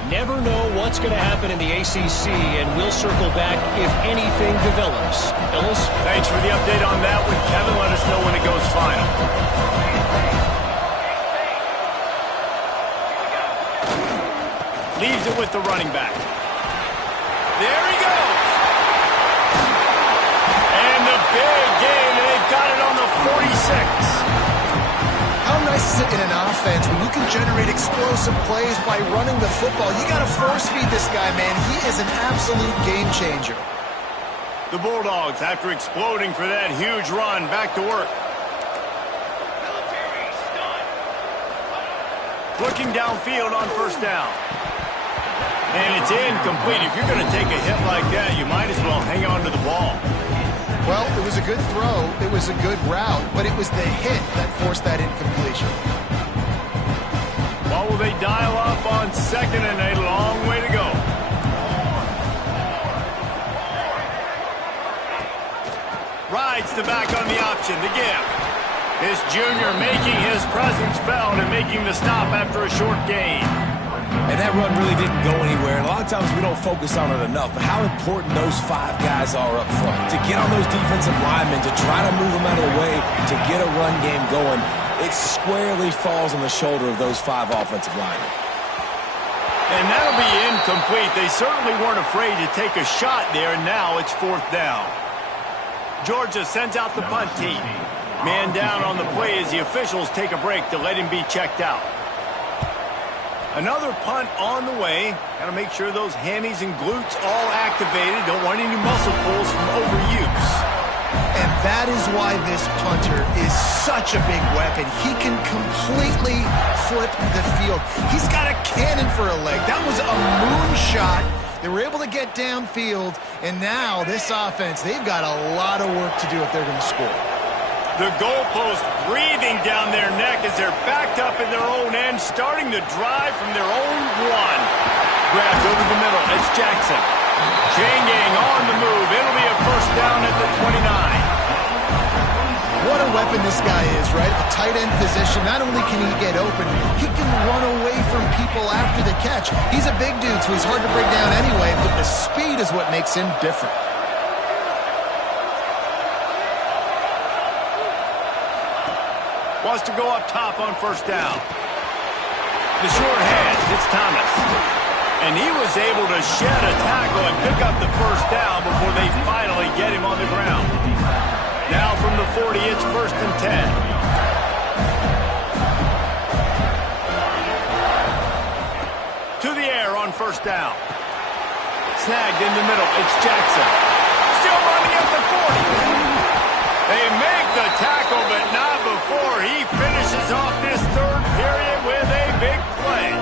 Never know what's going to happen in the ACC, and we'll circle back if anything develops. Phyllis? Thanks for the update on that one, Kevin. Let us know when it goes final. Leaves it with the running back. There he goes. And the big gain, and they've got it on the 46. How nice is it in an offense when you can generate explosive plays by running the football? You got to force feed this guy, man. He is an absolute game changer. The Bulldogs, after exploding for that huge run, back to work. Looking downfield on first down. And it's incomplete. If you're going to take a hit like that, you might as well hang on to the ball. Well, it was a good throw. It was a good route, but it was the hit that forced that incompletion. What will they dial up on second, and a long way to go. Rides the back on the option, the give. This junior making his presence felt and making the stop after a short gain. And that run really didn't go anywhere. And a lot of times we don't focus on it enough, but how important those 5 guys are up front. To get on those defensive linemen, to try to move them out of the way, to get a run game going, it squarely falls on the shoulder of those 5 offensive linemen. And that'll be incomplete. They certainly weren't afraid to take a shot there, and now it's fourth down. Georgia sends out the punt team. Man down on the play as the officials take a break to let him be checked out. Another punt on the way. Got to make sure those hammies and glutes all activated. Don't want any muscle pulls from overuse. And that is why this punter is such a big weapon. He can completely flip the field. He's got a cannon for a leg. That was a moonshot. They were able to get downfield, and now this offense, they've got a lot of work to do if they're going to score. The goalpost breathing down their neck as they're backed up in their own end, starting to drive from their own 1. Grabbed over the middle. It's Jackson. Chain gang on the move. It'll be a first down at the 29. What a weapon this guy is, right? A tight end position. Not only can he get open, he can run away from people after the catch. He's a big dude, so he's hard to break down anyway, but the speed is what makes him different. Wants to go up top on first down. The short hands, it's Thomas. And he was able to shed a tackle and pick up the first down before they finally get him on the ground. Now from the 40, it's 1st and 10. To the air on first down. Snagged in the middle, it's Jackson. Still running at the 40. They make the tackle, but not before he finishes off this third period with a big play.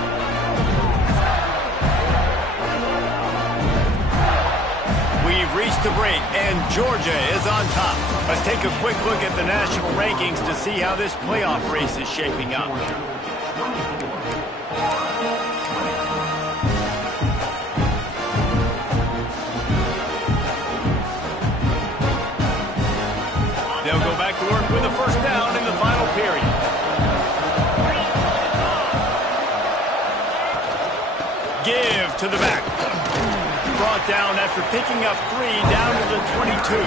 We've reached the break, and Georgia is on top. Let's take a quick look at the national rankings to see how this playoff race is shaping up. They'll go back to work with a first down in the final period. Give to the back. Brought down after picking up 3 down to the 22.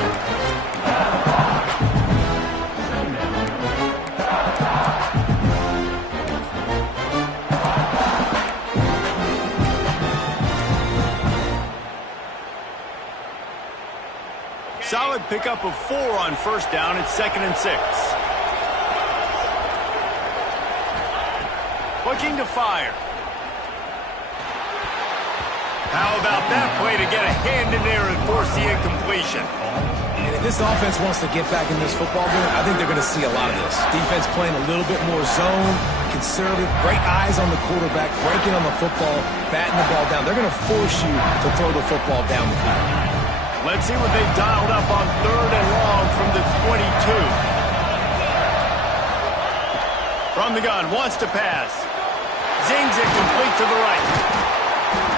Solid pickup of 4 on first down. It's 2nd and 6. Looking to fire. How about that play to get a hand in there and force the incompletion? And if this offense wants to get back in this football game, I think they're going to see a lot of this. Defense playing a little bit more zone, conservative, great eyes on the quarterback, breaking on the football, batting the ball down. They're going to force you to throw the football down the field. Let's see what they've dialed up on 3rd and long from the 22. From the gun, wants to pass. Zings it complete to the right.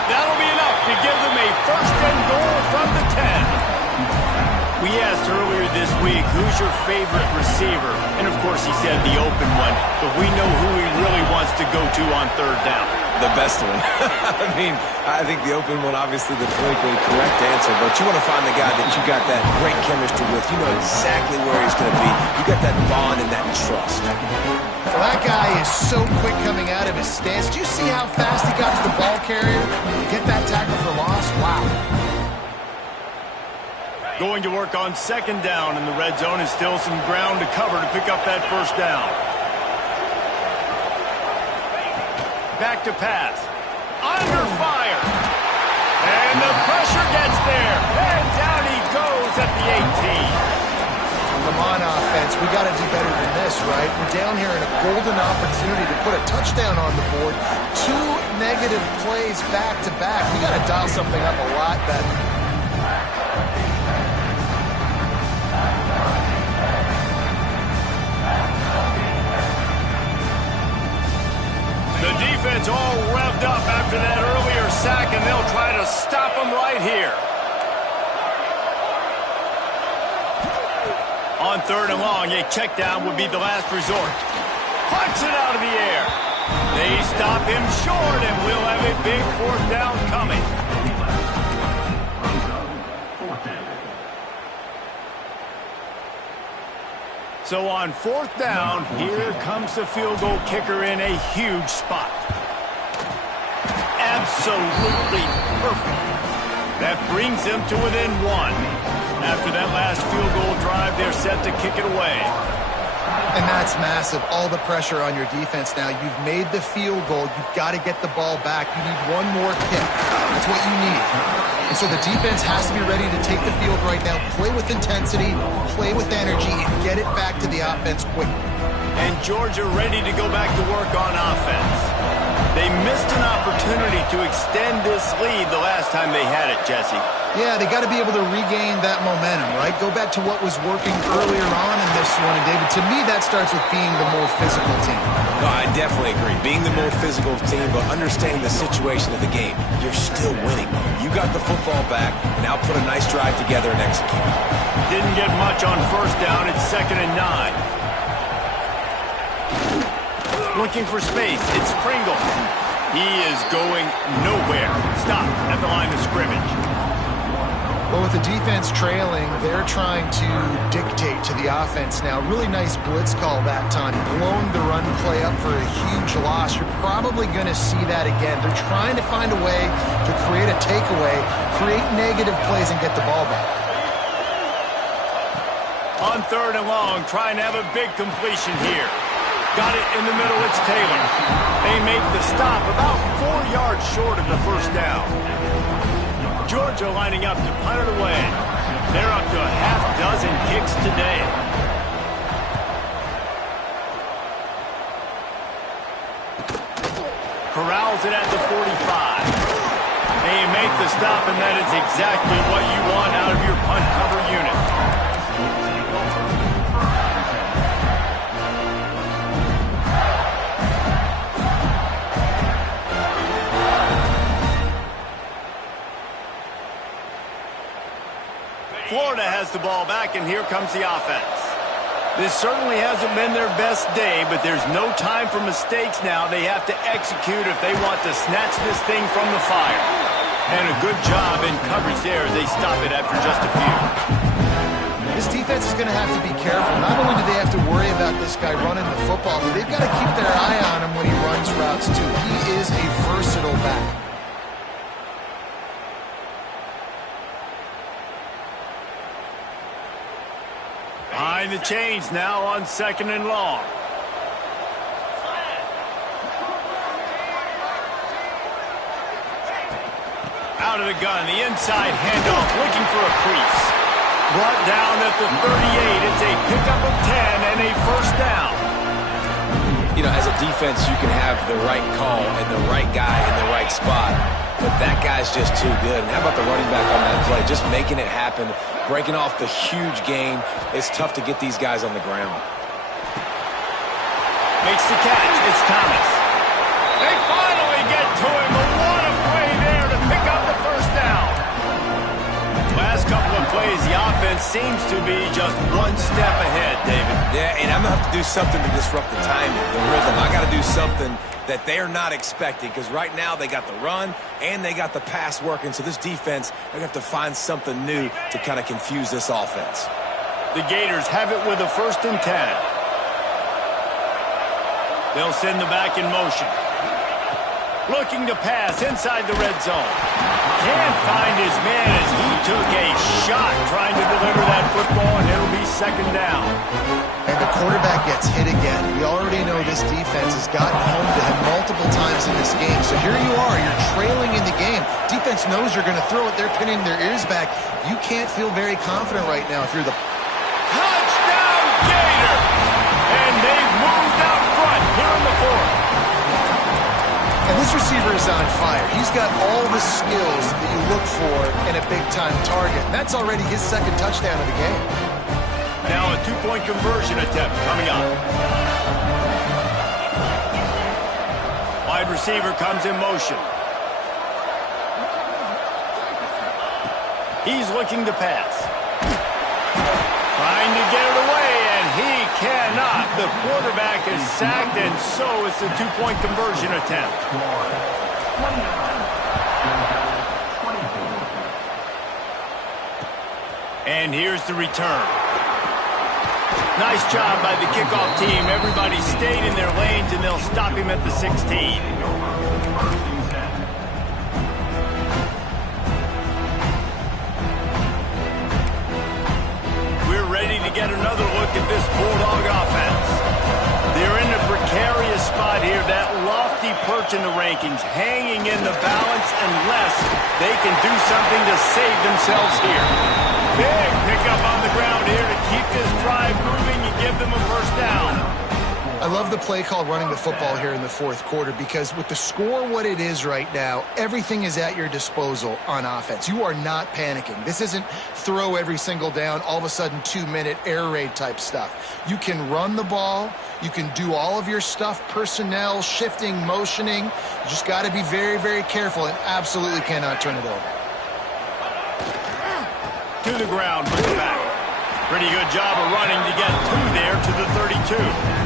That'll be enough to give them a 1st and goal from the 10. We asked earlier this week, who's your favorite receiver? And of course he said the open one, but we know who he really wants to go to on 3rd down. The best one. I think the open one, obviously the politically correct answer, but you want to find the guy that you got that great chemistry with. You know exactly where he's going to be. You got that bond and that trust. Well, that guy is so quick coming out of his stance. Do you see how fast he got to the ball carrier? Get that tackle for loss? Wow. Going to work on 2nd down in the red zone is still some ground to cover to pick up that first down. Back to pass. Under fire. And the pressure gets there. And down he goes at the 18. Come on, offense. We got to do better than this, right? We're down here in a golden opportunity to put a touchdown on the board. 2 negative plays back to back. We got to dial something up a lot better. The defense all revved up after that earlier sack, and they'll try to stop them right here. On 3rd and long, a check down would be the last resort. Punts it out of the air. They stop him short, and we'll have a big 4th down coming. So on 4th down, here comes the field goal kicker in a huge spot. Absolutely perfect. That brings them to within 1. After that last field goal drive, they're set to kick it away. And that's massive. All the pressure on your defense now. You've made the field goal. You've got to get the ball back. You need one more kick. That's what you need. And so the defense has to be ready to take the field right now, play with intensity, play with energy, and get it back to the offense quickly. And Georgia ready to go back to work on offense. They missed an opportunity to extend this lead the last time they had it, Jesse. Yeah, they got to be able to regain that momentum, right? Go back to what was working earlier on in this one. And, David, to me, that starts with being the more physical team. No, I definitely agree. Being the more physical team, but understanding the situation of the game. You're still winning. You got the football back, and now put a nice drive together and execute. Didn't get much on first down. It's 2nd and 9. Looking for space. It's Pringle. He is going nowhere. Stop at the line of scrimmage. Well, with the defense trailing, they're trying to dictate to the the offense now. Really nice blitz call that time, blowing the run play up for a huge loss. You're probably going to see that again. They're trying to find a way to create a takeaway, create negative plays, and get the ball back. On 3rd and long, trying to have a big completion here. Got it in the middle, it's Taylor. They make the stop about 4 yards short of the first down. Georgia lining up to punt it away. They're up to a half-dozen kicks today. Corrals it at the 45. They make the stop, and that is exactly what you want out of your punt cover unit. Florida has the ball back, and here comes the offense. This certainly hasn't been their best day, but there's no time for mistakes now. They have to execute if they want to snatch this thing from the fire. And a good job in coverage there as they stop it after just a few. This defense is going to have to be careful. Not only do they have to worry about this guy running the football, but they've got to keep their eye on him when he runs routes, too. He is a versatile back. Behind the chains now on 2nd and long. Out of the gun, the inside handoff, looking for a crease. Brought down at the 38. It's a pickup of 10 and a first down. You know, as a defense, you can have the right call and the right guy in the right spot, but that guy's just too good. And how about the running back on that play? Just making it happen, breaking off the huge gain. It's tough to get these guys on the ground. Makes the catch. It's Thomas. They finally get to him. What a play there to pick up the first down. Last couple of plays, the offense seems to be just one step ahead, David. Yeah, and I'm going to have to do something to disrupt the timing, the rhythm. I got to do something that they're not expecting, because right now they got the run and they got the pass working. So this defense, they're going to have to find something new to kind of confuse this offense. The Gators have it with a 1st and 10. They'll send the back in motion. Looking to pass inside the red zone. Can't find his man as he took a shot trying to deliver that football, and it'll be 2nd down. And the quarterback gets hit again. We already know this defense has gotten home to him multiple times in this game. So here you are, you're trailing in the game. Defense knows you're going to throw it. They're pinning their ears back. You can't feel very confident right now if you're the... Touchdown, Gator! And they've moved out front here in the 4th. And this receiver is on fire. He's got all the skills that you look for in a big-time target. And that's already his 2nd touchdown of the game. Now a 2-point conversion attempt coming up. Wide receiver comes in motion. He's looking to pass. Trying to get it away, and he cannot. The quarterback is sacked, and so it's a 2-point conversion attempt. And here's the return. Nice job by the kickoff team. Everybody stayed in their lanes, and they'll stop him at the 16. We're ready to get another look at this Bulldog offense. They're in a precarious spot here, that lofty perch in the rankings, hanging in the balance unless they can do something to save themselves here. Big pickup on the ground here to keep this drive moving and give them a first down. I love the play call running the football here in the 4th quarter, because with the score what it is right now, everything is at your disposal on offense. You are not panicking. This isn't throw every single down, all of a sudden 2-minute air raid type stuff. You can run the ball. You can do all of your stuff, personnel, shifting, motioning. You just got to be very, very careful and absolutely cannot turn it over. To the ground with the back. Pretty good job of running to get 2 there to the 32.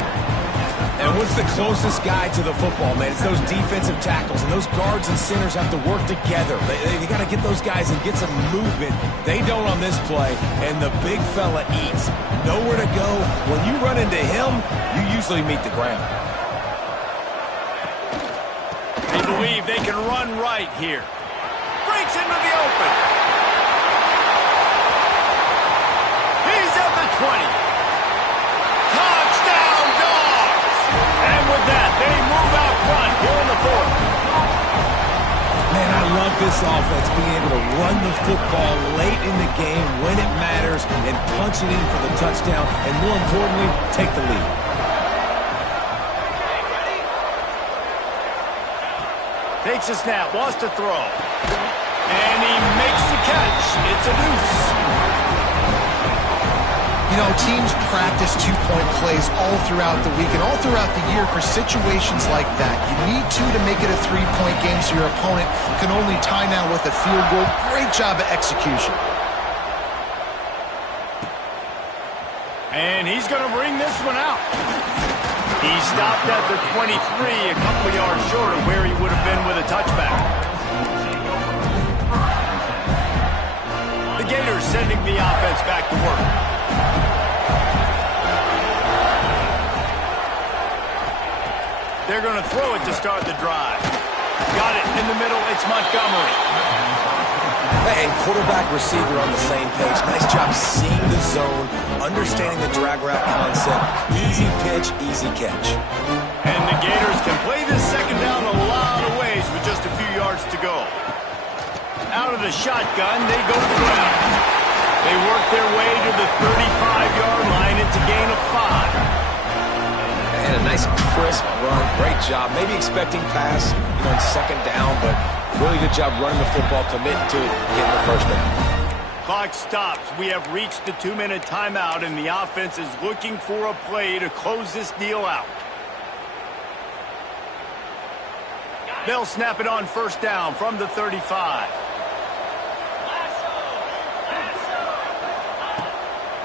And what's the closest guy to the football, man? It's those defensive tackles, and those guards and centers have to work together. They got to get those guys and get some movement. They don't on this play, and the big fella eats. Nowhere to go, when you run into him, you usually meet the ground. They believe they can run right here. Breaks into the open. He's at the 20. Touchdown, Dogs! And with that, they move out front here in the fourth. Man, I love this offense being able to run the football late in the game when it matters and punch it in for the touchdown, and more importantly, take the lead. Takes a snap, wants to throw. And he makes the catch. It's a deuce. You know, teams practice two-point plays all throughout the week and all throughout the year for situations like that. You need to make it a three-point game so your opponent can only tie now with a field goal. Great job of execution. And he's going to bring this one out. He stopped at the 23, a couple of yards short of where he would have been with a touchback. The Gators sending the offense back to work. They're going to throw it to start the drive. Got it in the middle. It's Montgomery. And quarterback receiver on the same page. Nice job seeing the zone, understanding the drag route concept. Easy pitch, easy catch. And the Gators can play this second down a lot of ways with just a few yards to go. Out of the shotgun, they go to the ground. They work their way to the 35-yard line. It's a gain of 5. And a nice crisp run. Great job. Maybe expecting pass, in second down, but really good job running the football, committing to it, getting the first down. Clock stops. We have reached the 2-minute timeout, and the offense is looking for a play to close this deal out. They'll snap it on first down from the 35.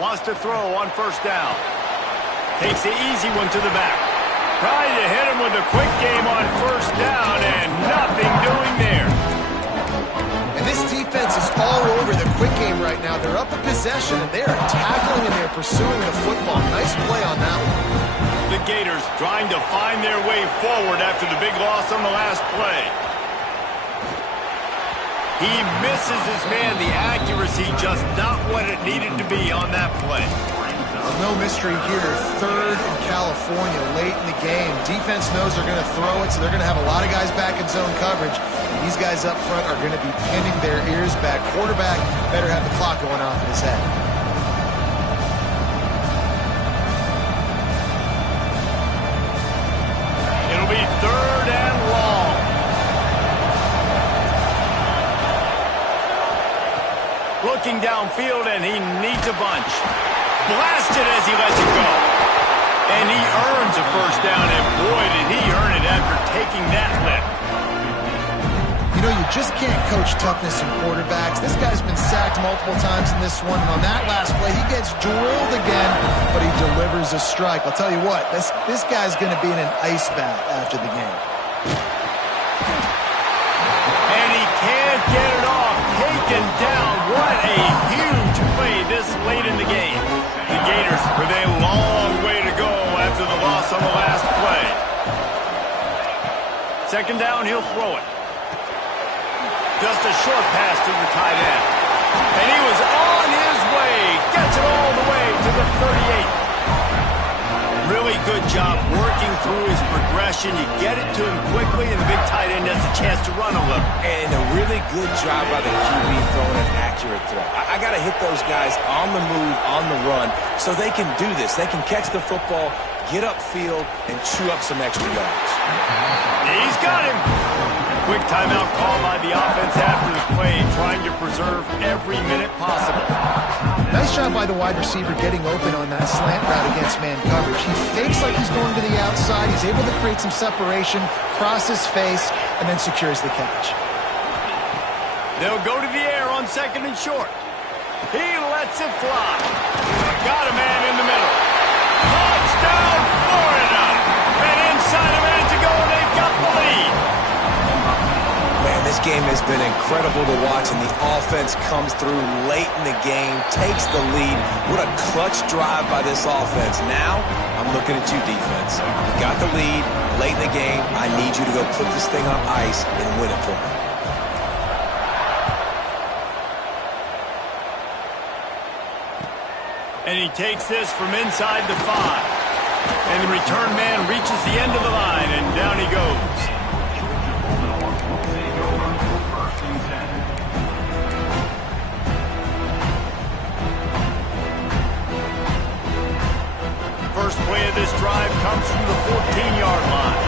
Wants to throw on first down. Takes the easy one to the back. Trying to hit him with a quick game on first down, and nothing doing there. And this defense is all over the quick game right now. They're up a possession, and they are tackling and they're pursuing the football. Nice play on that one. The Gators trying to find their way forward after the big loss on the last play. He misses his man. The accuracy just not what it needed to be on that play. No mystery here. Third in California late in the game. Defense knows they're going to throw it, so they're going to have a lot of guys back in zone coverage. These guys up front are going to be pinning their ears back. Quarterback better have the clock going off in his head. It'll be third and long. Looking downfield, and he needs a bunch. Blasted as he lets it go. And he earns a first down, and boy, did he earn it after taking that lift. You know, you just can't coach toughness in quarterbacks. This guy's been sacked multiple times in this one, and on that last play, he gets drilled again, but he delivers a strike. I'll tell you what, this guy's going to be in an ice bath after the game. And he can't get it off. Taken down. What a huge play this late in the game. The Gators with a long way to go after the loss on the last play. Second down, he'll throw it. Just a short pass to the tight end. And he was on his way. Gets it all the way to the 38. Really good job working through his progression. You get it to him quickly, and the big tight end has a chance to run a little. And a really good job by the QB throwing an accurate throw. I got to hit those guys on the move, on the run, so they can do this. They can catch the football, get upfield, and chew up some extra yards. He's got him. Quick timeout call by the offense after the play, trying to preserve every minute possible. Nice job by the wide receiver getting open on that slant route against man coverage. He fakes like he's going to the outside. He's able to create some separation, cross his face, and then secures the catch. They'll go to the air on second and short. He lets it fly. Got a man in the middle. Touchdown, Florida. And inside a minute to go, they've got the lead. Man, this game has been incredible to watch, and the offense comes through late in the game, takes the lead. What a clutch drive by this offense. Now, I'm looking at you, defense. You got the lead late in the game. I need you to go put this thing on ice and win it for me. And he takes this from inside the 5. And the return man reaches the end of the line, and down he goes. First play of this drive comes from the 14-yard line.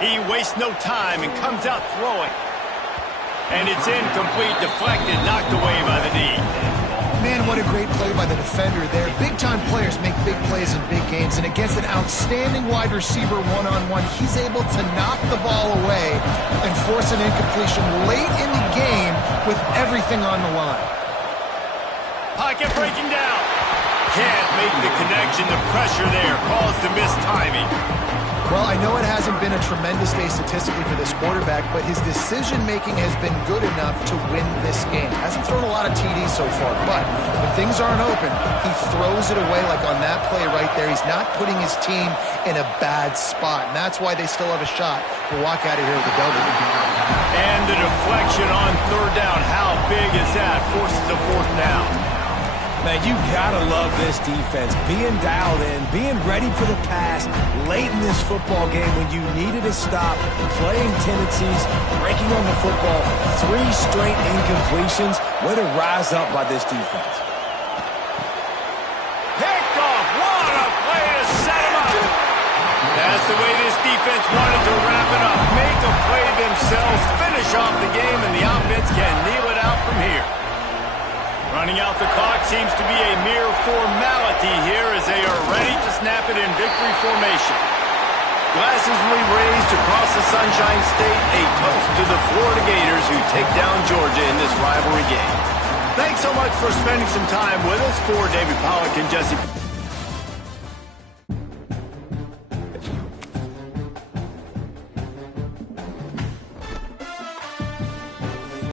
He wastes no time and comes out throwing. And it's incomplete, deflected, knocked away by the D. Man, what a great play by the defender there. Big-time players make big plays in big games, and against an outstanding wide receiver one-on-one, he's able to knock the ball away and force an incompletion late in the game with everything on the line. Pocket breaking down. Can't make the connection. The pressure there caused the missed timing. Well, I know it hasn't been a tremendous day statistically for this quarterback, but his decision-making has been good enough to win this game. Hasn't thrown a lot of TDs so far, but when things aren't open, he throws it away like on that play right there. He's not putting his team in a bad spot, and that's why they still have a shot to walk out of here with a W. And the deflection on third down. How big is that? Forces a fourth down. Man, you gotta love this defense. Being dialed in, being ready for the pass late in this football game when you needed a stop, playing tendencies, breaking on the football, 3 straight incompletions. Way to rise up by this defense. Picked off. What a play to set him up. That's the way this defense wanted to wrap it up. Make a play themselves, finish off the game, and the offense can kneel it out from here. Running out the clock seems to be a mere formality here as they are ready to snap it in victory formation. Glasses will be raised across the Sunshine State, a toast to the Florida Gators who take down Georgia in this rivalry game. Thanks so much for spending some time with us. For David Pollack and Jesse